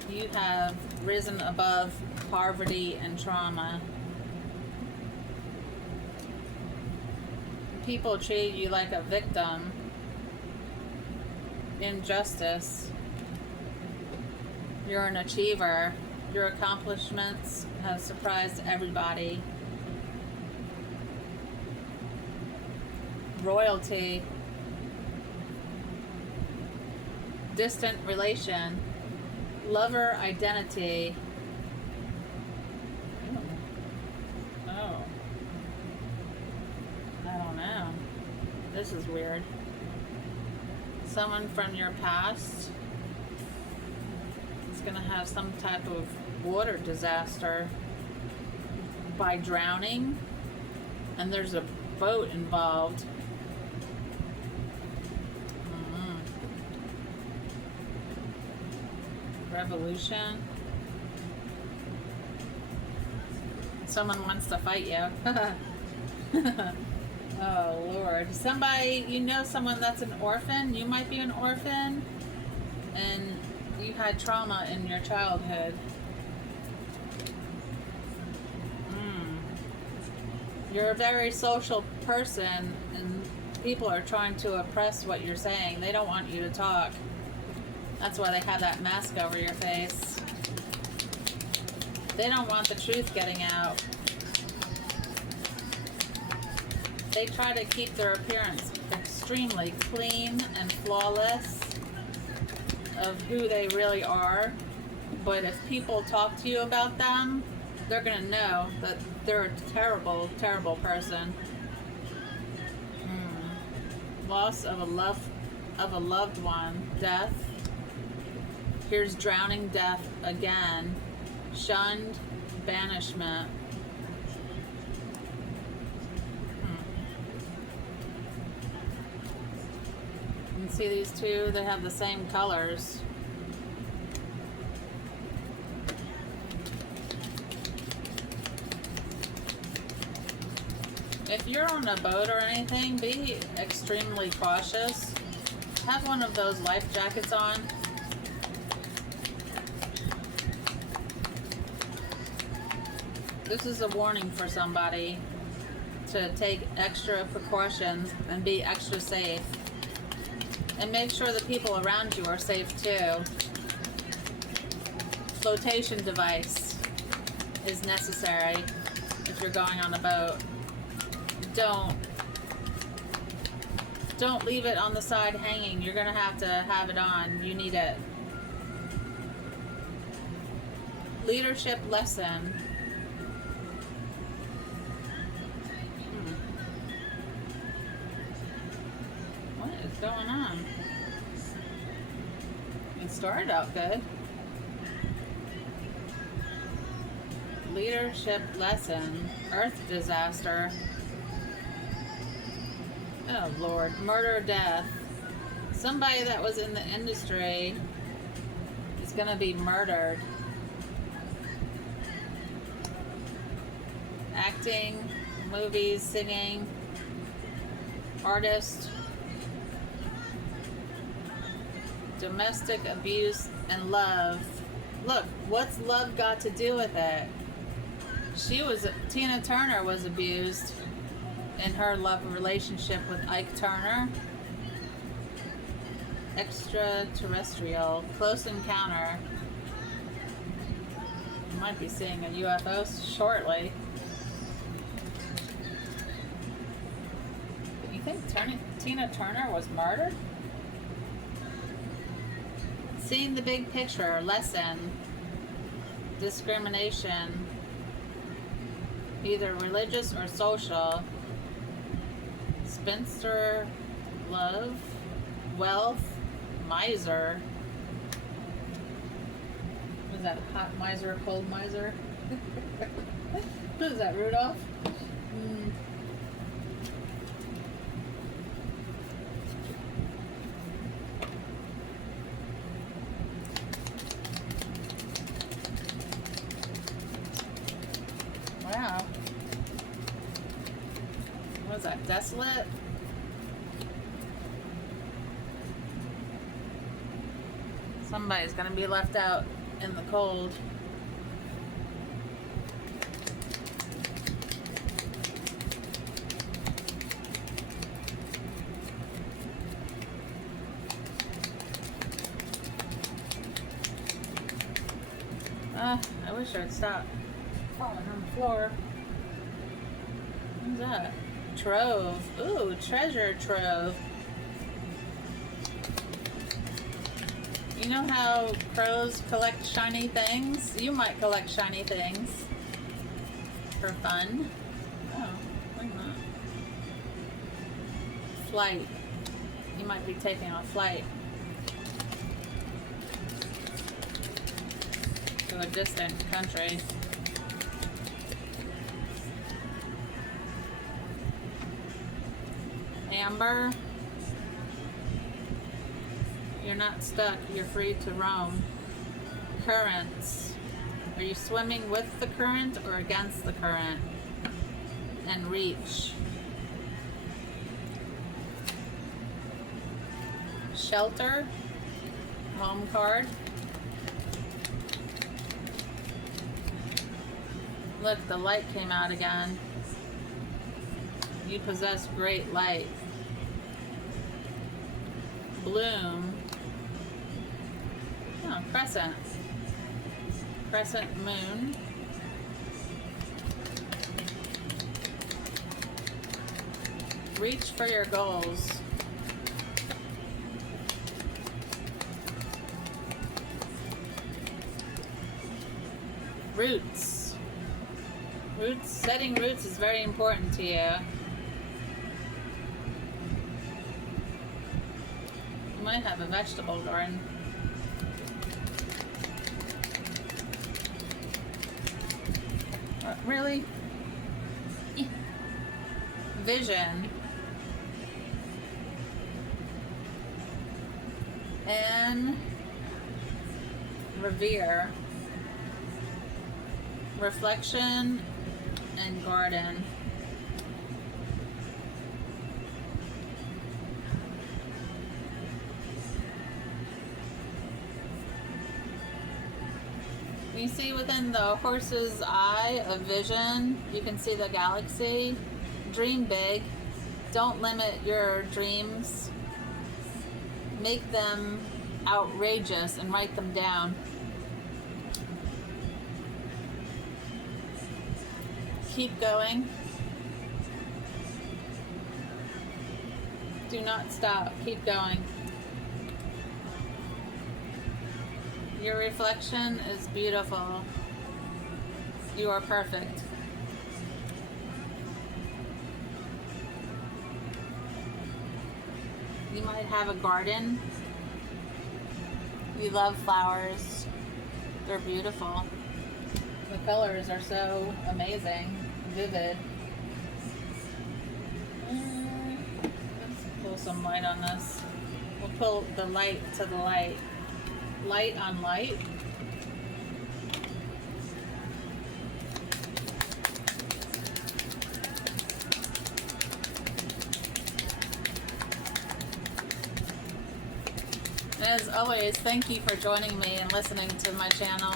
You have risen above poverty and trauma. People treat you like a victim. Injustice. You're an achiever. Your accomplishments have surprised everybody. Royalty. Distant relation. Lover identity. Oh. I don't know. This is weird. Someone from your past is going to have some type of water disaster by drowning, and there's a boat involved. Revolution. Someone wants to fight you. Oh, Lord. Somebody, you know someone that's an orphan? You might be an orphan. And you had trauma in your childhood. You're a very social person, and people are trying to oppress what you're saying. They don't want you to talk. That's why they have that mask over your face. They don't want the truth getting out. They try to keep their appearance extremely clean and flawless of who they really are. But if people talk to you about them, they're going to know that they're a terrible, terrible person. Loss of a loved one, death. Here's drowning death again. Shunned, banishment. You can see these two, they have the same colors. If you're on a boat or anything, be extremely cautious. Have one of those life jackets on. This is a warning for somebody to take extra precautions and be extra safe. And make sure the people around you are safe too. Flotation device is necessary if you're going on a boat. Don't leave it on the side hanging. You're gonna have to have it on. You need it. Leadership lesson. What is going on? It started out good. Leadership lesson. Earth disaster. Oh, Lord. Murder, death. Somebody that was in the industry is going to be murdered. Acting, movies, singing, artist, domestic abuse, and love. Look, what's love got to do with it? Tina Turner was abused in her love relationship with Ike Turner. Extraterrestrial, close encounter. You might be seeing a UFO shortly. You think Tina Turner was murdered? Seeing the big picture, lesson, discrimination, either religious or social. Spinster, love, wealth, miser. Was that a hot miser, cold miser? What is that, Rudolph? Wow. What is that, desolate? Somebody's gonna be left out in the cold. I wish I'd stop falling on the floor. What's that? Trove. Ooh, treasure trove. You know how crows collect shiny things? You might collect shiny things for fun. Oh, why not? Flight. You might be taking a flight to a distant country. Amber. You're not stuck. You're free to roam. Currents. Are you swimming with the current or against the current? And reach. Shelter. Home card. Look, the light came out again. You possess great light. Bloom. Oh, crescent. Crescent moon. Reach for your goals. Roots. Roots. Setting roots is very important to you. You might have a vegetable garden. Really? Vision. And revere. Reflection and garden. You see within the horse's eye of vision, you can see the galaxy. Dream big. Don't limit your dreams. Make them outrageous and write them down. Keep going. Do not stop. Keep going. Your reflection is beautiful. You are perfect. You might have a garden. You love flowers. They're beautiful. The colors are so amazing, vivid. Let's pull some light on this. We'll pull the light to the light. Light on light. As always, thank you for joining me and listening to my channel.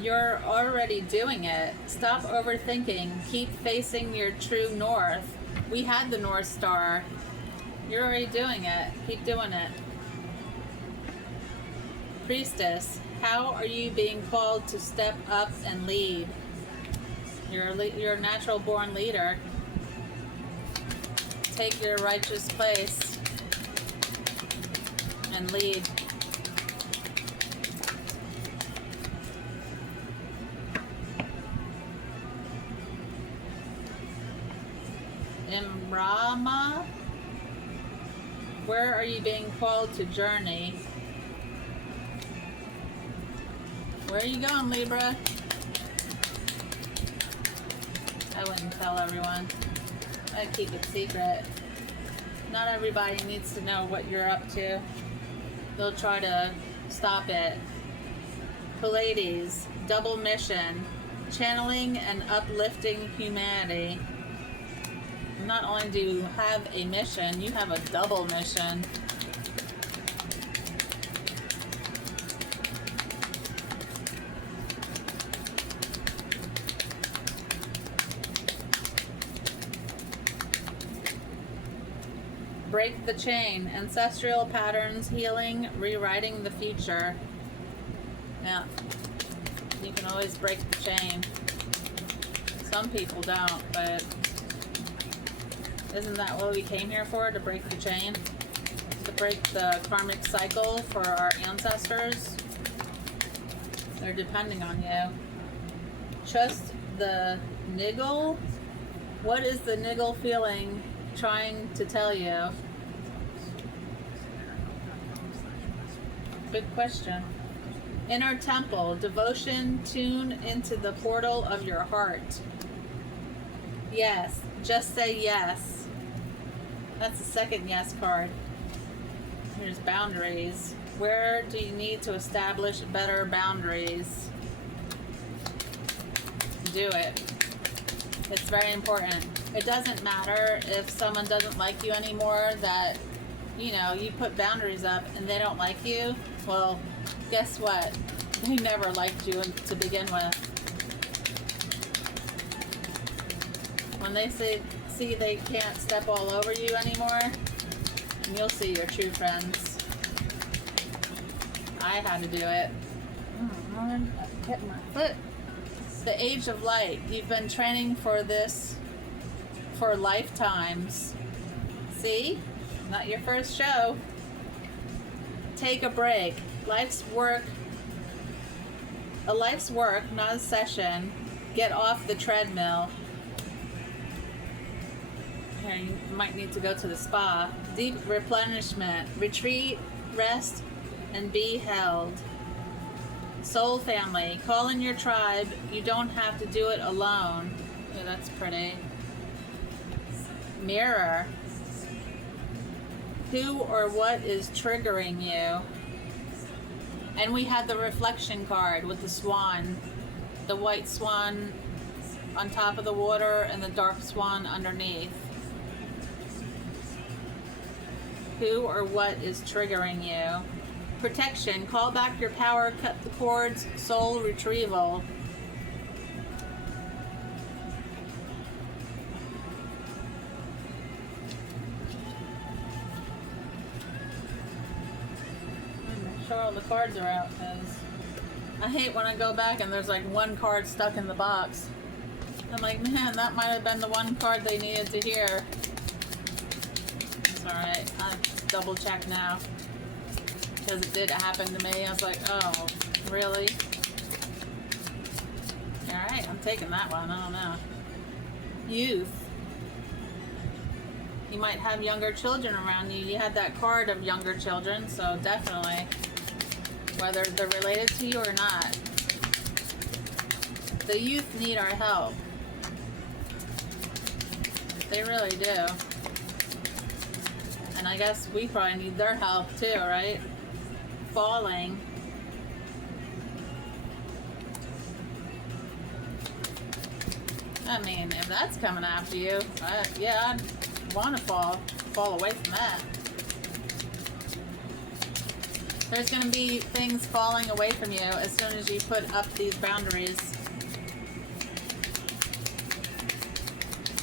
You're already doing it. Stop overthinking. Keep facing your true north. We had the North Star. You're already doing it. Keep doing it. Priestess, how are you being called to step up and lead? You're a natural born leader. Take your righteous place and lead. Brahma, where are you being called to journey? Where are you going, Libra? I wouldn't tell everyone. I'd keep it secret. Not everybody needs to know what you're up to. They'll try to stop it. Pleiades, double mission, channeling and uplifting humanity. Not only do you have a mission, you have a double mission. Break the chain. Ancestral patterns, healing, rewriting the future. Yeah. You can always break the chain. Some people don't, but isn't that what we came here for? To break the chain? To break the karmic cycle for our ancestors? They're depending on you. Trust the niggle. What is the niggle feeling trying to tell you? Good question. Inner temple, devotion, tune into the portal of your heart. Yes, just say yes. That's the second yes card. Here's boundaries. Where do you need to establish better boundaries? Do it. It's very important. It doesn't matter if someone doesn't like you anymore, that, you know, you put boundaries up and they don't like you. Well, guess what? They never liked you to begin with. When they see they can't step all over you anymore, you'll see your true friends. I had to do it. Oh, man, I hit my foot. The age of light. You've been training for this for lifetimes. See? Not your first show. Take a break. A life's work, not a session. Get off the treadmill. Here, you might need to go to the spa. Deep replenishment. Retreat, rest, and be held. Soul family. Call in your tribe. You don't have to do it alone. Oh, that's pretty. Mirror. Who or what is triggering you? And we had the reflection card with the swan. The white swan on top of the water and the dark swan underneath. Who or what is triggering you? Protection. Call back your power. Cut the cords. Soul retrieval. Make sure all the cards are out, because I hate when I go back and there's like one card stuck in the box. I'm like, man, that might have been the one card they needed to hear. It's alright. I'll double check now, because it did happen to me. I was like, oh, really? Alright, I'm taking that one. I don't know. Youth. You might have younger children around you. You had that card of younger children, so definitely, whether they're related to you or not. The youth need our help. They really do. And I guess we probably need their help too, right? Falling. I mean, if that's coming after you, yeah, I'd want to fall away from that. There's going to be things falling away from you as soon as you put up these boundaries.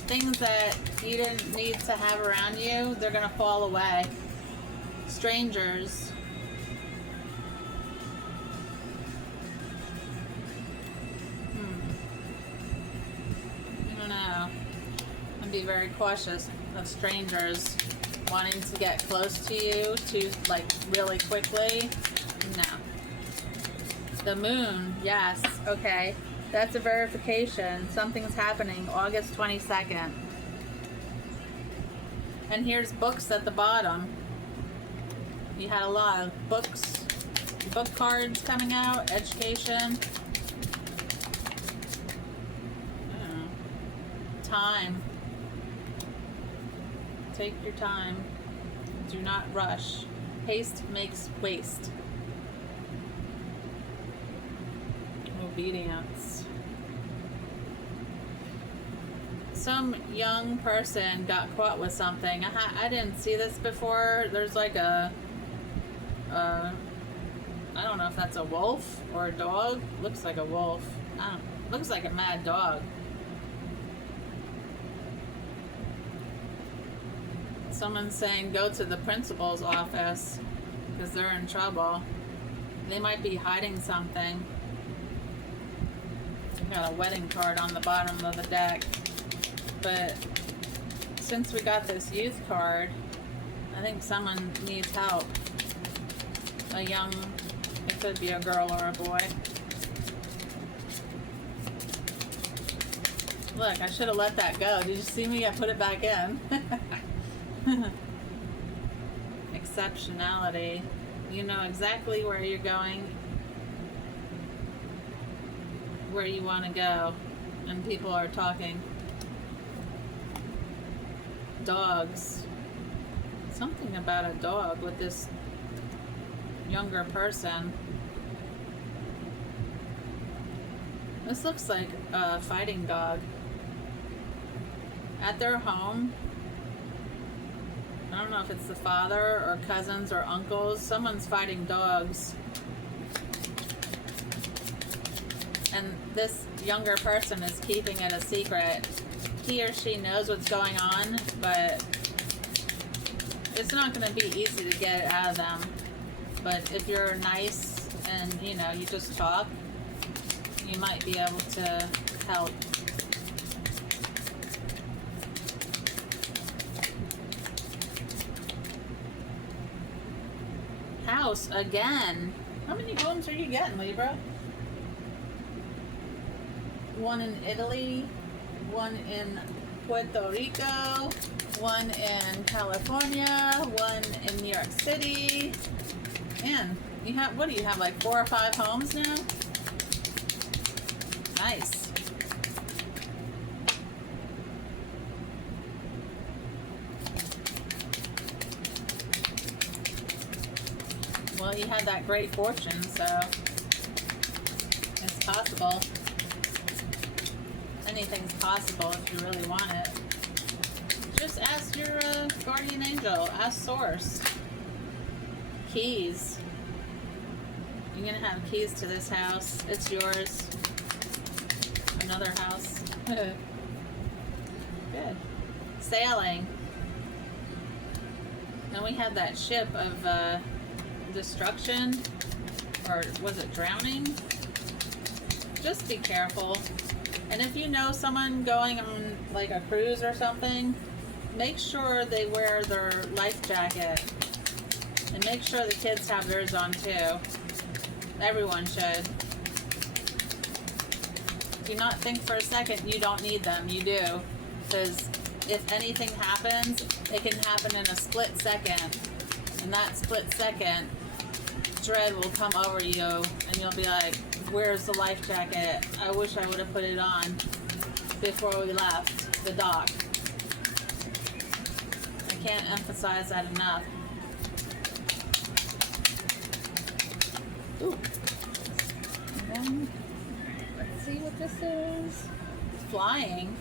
Things that you didn't need to have around you, they're going to fall away. Strangers. I don't know. I'd be very cautious of strangers wanting to get close to you like really quickly. No. The moon, yes, okay. That's a verification. Something's happening August 22nd. And here's books at the bottom. You had a lot of books, book cards coming out, education. Time. Take your time. Do not rush. Haste makes waste. Obedience. Some young person got caught with something. I didn't see this before. There's like a I don't know if that's a wolf or a dog. Looks like a wolf. Looks like a mad dog. Someone's saying go to the principal's office because they're in trouble. They might be hiding something. Got a wedding card on the bottom of the deck. But since we got this youth card, I think someone needs help. It could be a girl or a boy. Look, I should have let that go. Did you see me? I put it back in. Exceptionality. You know exactly where you're going, where you want to go, and people are talking. Dogs. Something about a dog with this younger person. This looks like a fighting dog. At their home, I don't know if it's the father or cousins or uncles. Someone's fighting dogs. And this younger person is keeping it a secret. He or she knows what's going on, but it's not going to be easy to get it out of them. But if you're nice and, you know, you just talk, you might be able to help. House again. How many homes are you getting, Libra? One in Italy, one in Puerto Rico, one in California, one in New York City. And you have, what do you have, like 4 or 5 homes now? Nice. Well, you had that great fortune, so it's possible. Anything's possible if you really want it. Just ask your guardian angel. Ask Source. Keys. You're going to have keys to this house. It's yours. Another house. Good. Sailing. And we had that ship of destruction. Or was it drowning? Just be careful. And if you know someone going on like a cruise or something, make sure they wear their life jacket. And make sure the kids have theirs on too. Everyone should. Do not think for a second you don't need them. You do. Because if anything happens, it can happen in a split second. In that split second, dread will come over you and you'll be like, where's the life jacket? I wish I would have put it on before we left the dock. I can't emphasize that enough. Ooh. And then, let's see what this is. Flying.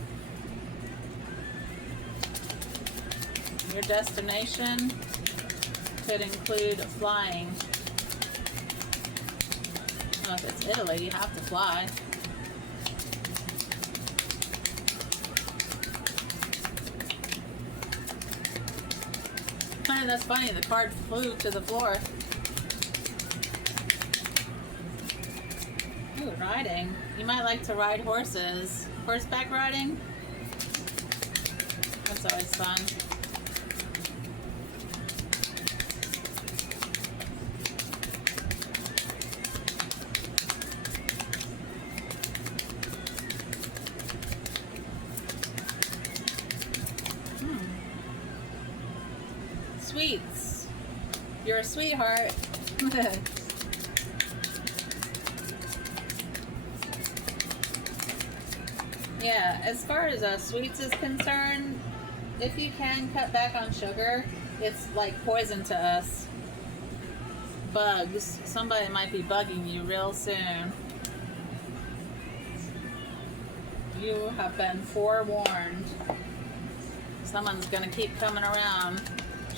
Your destination could include flying. If it's Italy, you have to fly. Oh, that's funny, the card flew to the floor. Ooh, riding. You might like to ride horses. Horseback riding? That's always fun. Sweets. You're a sweetheart. Yeah, as far as sweets is concerned, if you can cut back on sugar, it's like poison to us. Bugs. Somebody might be bugging you real soon. You have been forewarned. Someone's going to keep coming around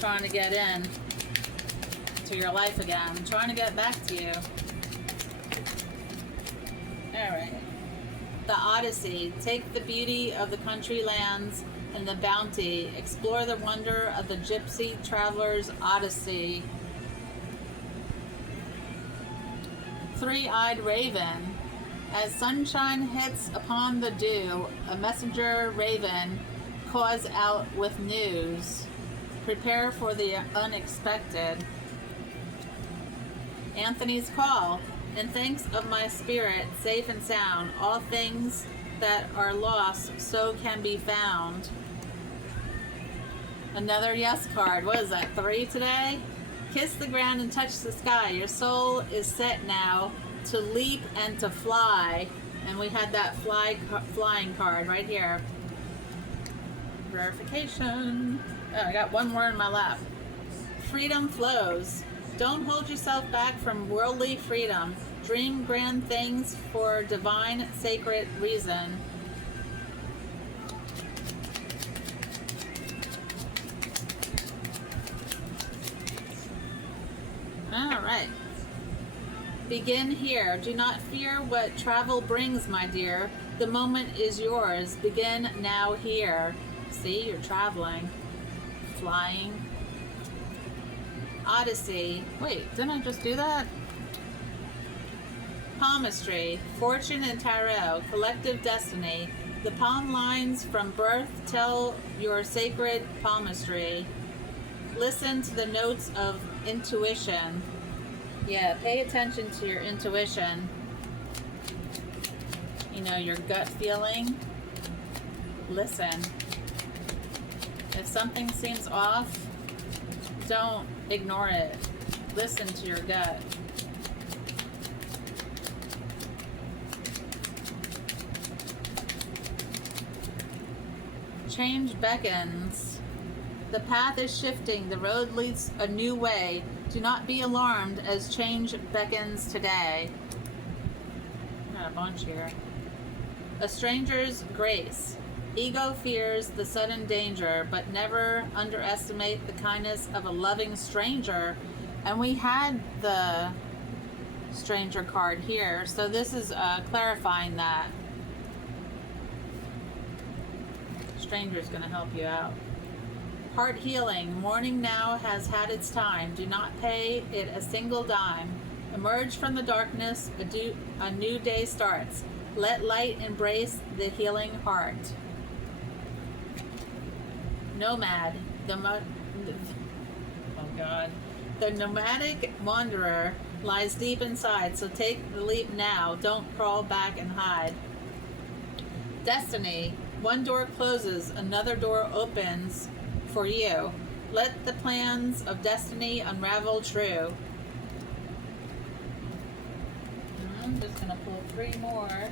trying to get in to your life again, trying to get back to you. Alright. The Odyssey. Take the beauty of the country lands and the bounty. Explore the wonder of the gypsy traveler's odyssey. Three-eyed raven. As sunshine hits upon the dew, a messenger raven calls out with news. Prepare for the unexpected. Anthony's call. In thanks of my spirit, safe and sound, all things that are lost so can be found. Another yes card. What is that, 3 today? Kiss the ground and touch the sky. Your soul is set now to leap and to fly. And we had that flying card right here. Verification. Oh, I got one more in my lap. Freedom flows. Don't hold yourself back from worldly freedom. Dream grand things for divine, sacred reason. All right. Begin here. Do not fear what travel brings, my dear. The moment is yours. Begin now here. See, you're traveling. Flying. Odyssey. Wait, didn't I just do that? Palmistry. Fortune and tarot. Collective destiny. The palm lines from birth tell your sacred palmistry. Listen to the notes of intuition. Yeah, pay attention to your intuition. You know, your gut feeling. Listen. If something seems off, don't ignore it. Listen to your gut. Change beckons. The path is shifting. The road leads a new way. Do not be alarmed as change beckons today. Got a bunch here. A stranger's grace. Ego fears the sudden danger, but never underestimate the kindness of a loving stranger. And we had the stranger card here, so this is clarifying that. Stranger's going to help you out. Heart healing. Morning now has had its time. Do not pay it a single dime. Emerge from the darkness. A new day starts. Let light embrace the healing heart. Nomad. Oh God. The nomadic wanderer lies deep inside, so take the leap now. Don't crawl back and hide. Destiny. One door closes, another door opens for you. Let the plans of destiny unravel true. I'm just going to pull 3 more.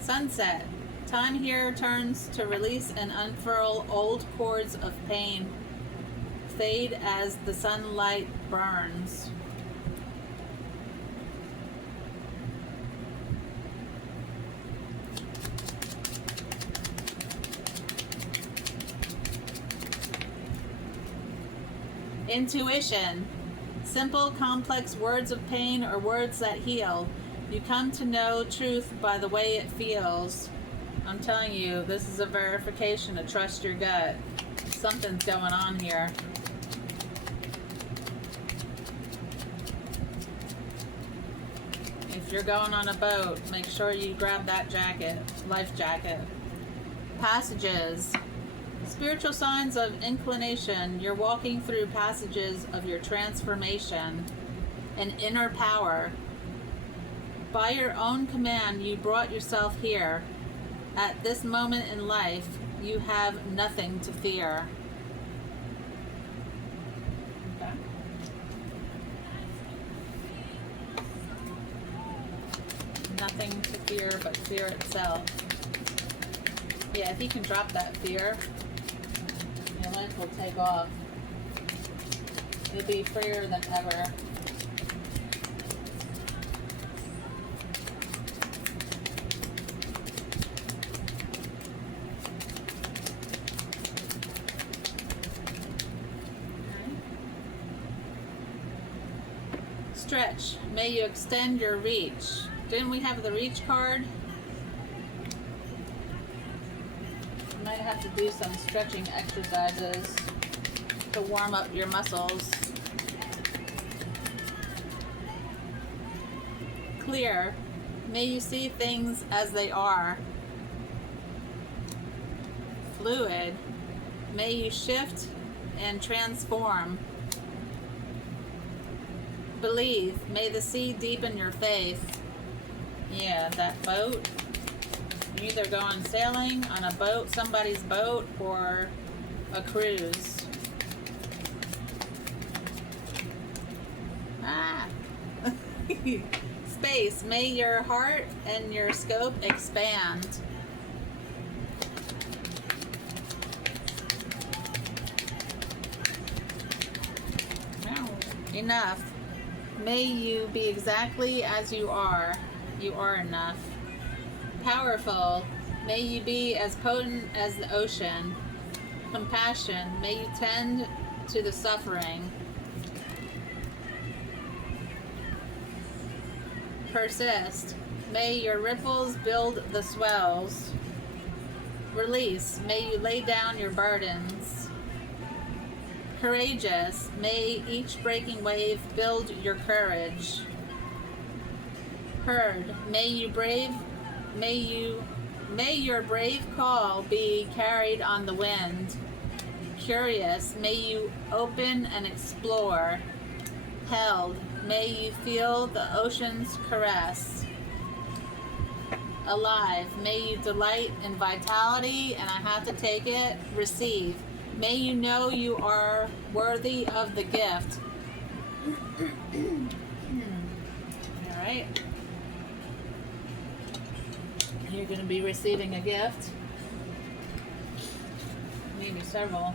Sunset. Time here turns to release and unfurl old cords of pain. Fade as the sunlight burns. Intuition. Simple, complex words of pain or words that heal. You come to know truth by the way it feels. I'm telling you, this is a verification to trust your gut. Something's going on here. If you're going on a boat, make sure you grab that jacket, life jacket. Passages. Spiritual signs of inclination. You're walking through passages of your transformation and inner power. By your own command, you brought yourself here. At this moment in life, you have nothing to fear. Okay. Nothing to fear but fear itself. Yeah, if you can drop that fear, your life will take off. You'll be freer than ever. Stretch. May you extend your reach. Didn't we have the reach card? You might have to do some stretching exercises to warm up your muscles. Clear. May you see things as they are. Fluid. May you shift and transform. Believe. May the sea deepen your faith. Yeah, that boat. You're either going sailing on a boat, somebody's boat, or a cruise. Ah. Space. May your heart and your scope expand. Wow. Enough. May you be exactly as you are. You are enough. Powerful. May you be as potent as the ocean. Compassion. May you tend to the suffering. Persist. May your ripples build the swells. Release. May you lay down your burdens. Courageous. May each breaking wave build your courage. Heard. May your brave call be carried on the wind. Curious. May you open and explore. Held. May you feel the ocean's caress. Alive. May you delight in vitality, and I have to take it. Receive. May you know you are worthy of the gift. All right. You're going to be receiving a gift. Maybe several.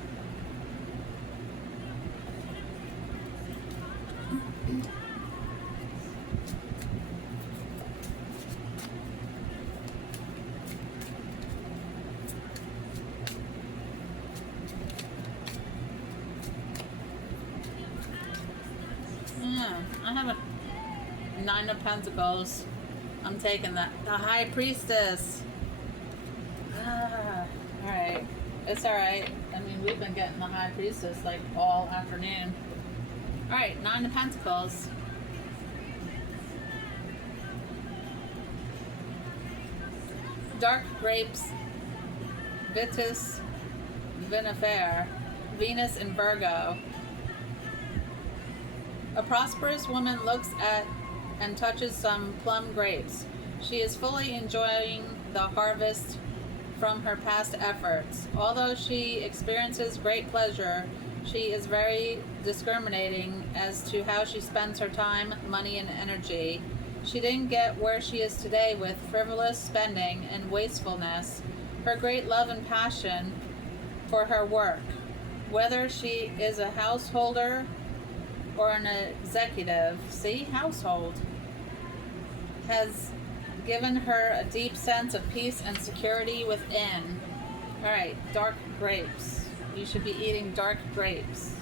Yeah, I have a 9 of Pentacles. I'm taking that. The High Priestess. Alright. It's alright. I mean, we've been getting the High Priestess like all afternoon. Alright, 9 of Pentacles. Dark grapes. Vitis vinifera. Venus in Virgo. A prosperous woman looks at and touches some plum grapes. She is fully enjoying the harvest from her past efforts. Although she experiences great pleasure, she is very discriminating as to how she spends her time, money, and energy. She didn't get where she is today with frivolous spending and wastefulness. Her great love and passion for her work, whether she is a householder or an executive, see, household, has given her a deep sense of peace and security within. All right, dark grapes. You should be eating dark grapes.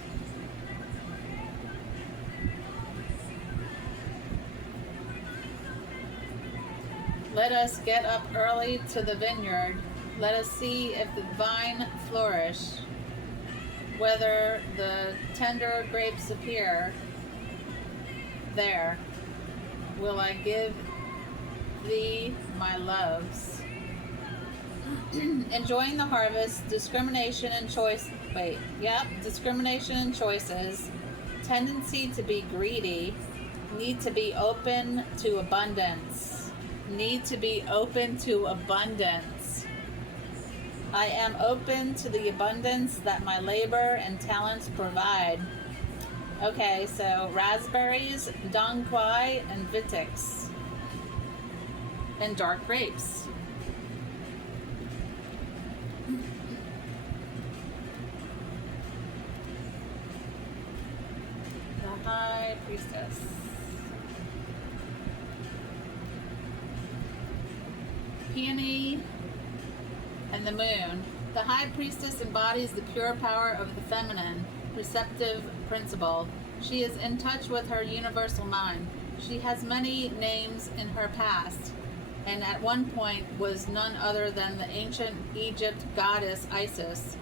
Let us get up early to the vineyard. Let us see if the vine flourish, whether the tender grapes appear. There will I give thee my loves. Enjoying the harvest, discrimination and choice. Discrimination and choices. Tendency to be greedy. Need to be open to abundance. Need to be open to abundance. I am open to the abundance that my labor and talents provide. Okay, so raspberries, dong quai, and vitix. And dark grapes. The High Priestess. Peony and the Moon. The High Priestess embodies the pure power of the feminine, receptive principle. She is in touch with her universal mind. She has many names in her past, and at one point was none other than the ancient Egypt goddess Isis,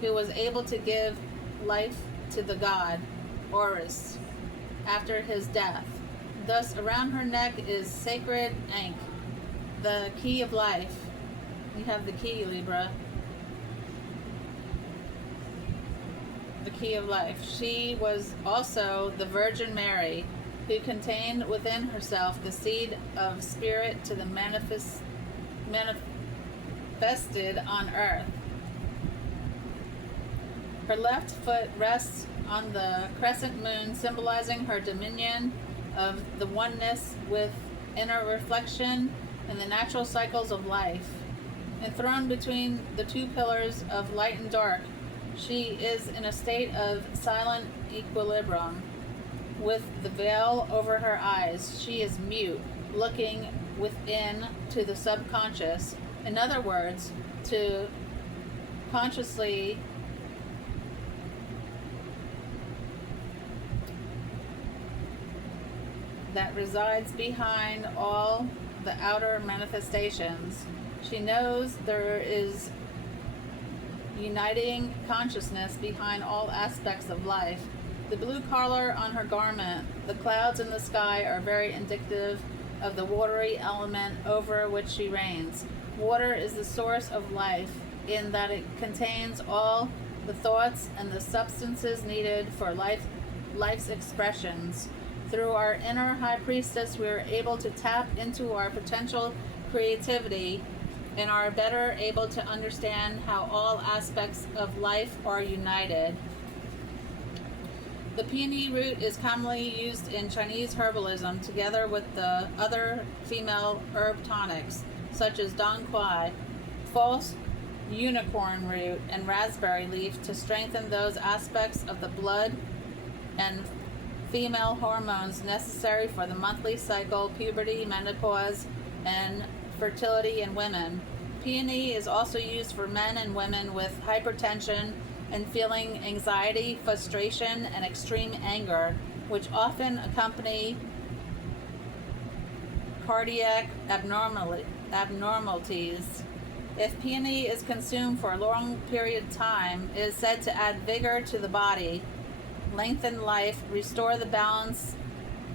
who was able to give life to the god Horus after his death. Thus, around her neck is sacred ankh, the key of life. You have the key, Libra. The key of life. She was also the Virgin Mary, who contained within herself the seed of spirit to the manifested on earth. Her left foot rests on the crescent moon, symbolizing her dominion of the oneness with inner reflection and the natural cycles of life. Enthroned between the two pillars of light and dark, she is in a state of silent equilibrium. With the veil over her eyes, she is mute, looking within to the subconscious. In other words, to consciously that resides behind all the outer manifestations. She knows there is uniting consciousness behind all aspects of life. The blue color on her garment, the clouds in the sky are very indicative of the watery element over which she reigns. Water is the source of life in that it contains all the thoughts and the substances needed for life's expressions. Through our inner high priestess, we are able to tap into our potential creativity and are better able to understand how all aspects of life are united. The peony root is commonly used in Chinese herbalism together with the other female herb tonics, such as dong quai, false unicorn root, and raspberry leaf to strengthen those aspects of the blood and female hormones necessary for the monthly cycle, puberty, menopause, and fertility in women. Peony is also used for men and women with hypertension and feeling anxiety, frustration, and extreme anger, which often accompany cardiac abnormalities. If peony is consumed for a long period of time, it is said to add vigor to the body, lengthen life, restore the balance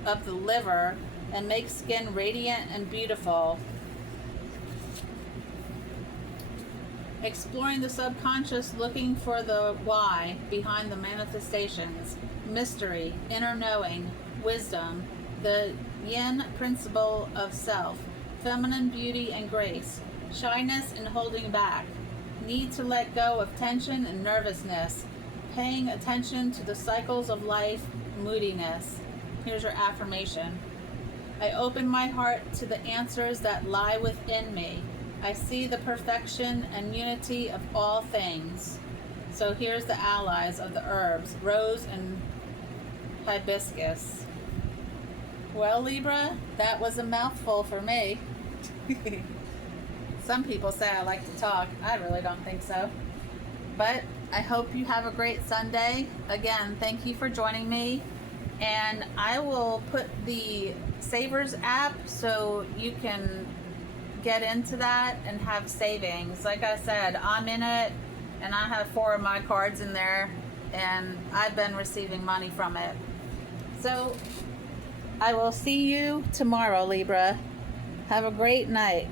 of the liver, and make skin radiant and beautiful. Exploring the subconscious, looking for the why behind the manifestations, mystery, inner knowing, wisdom, the yin principle of self, feminine beauty and grace, shyness and holding back, need to let go of tension and nervousness, paying attention to the cycles of life, moodiness. Here's your affirmation. I open my heart to the answers that lie within me. I see the perfection and unity of all things. So here's the allies of the herbs, rose and hibiscus. Well, Libra, that was a mouthful for me. Some people say I like to talk. I really don't think so. But I hope you have a great Sunday. Again, thank you for joining me. And I will put the Savers app so you can get into that and have savings. Like I said, I'm in it and I have 4 of my cards in there and I've been receiving money from it. So I will see you tomorrow, Libra. Have a great night.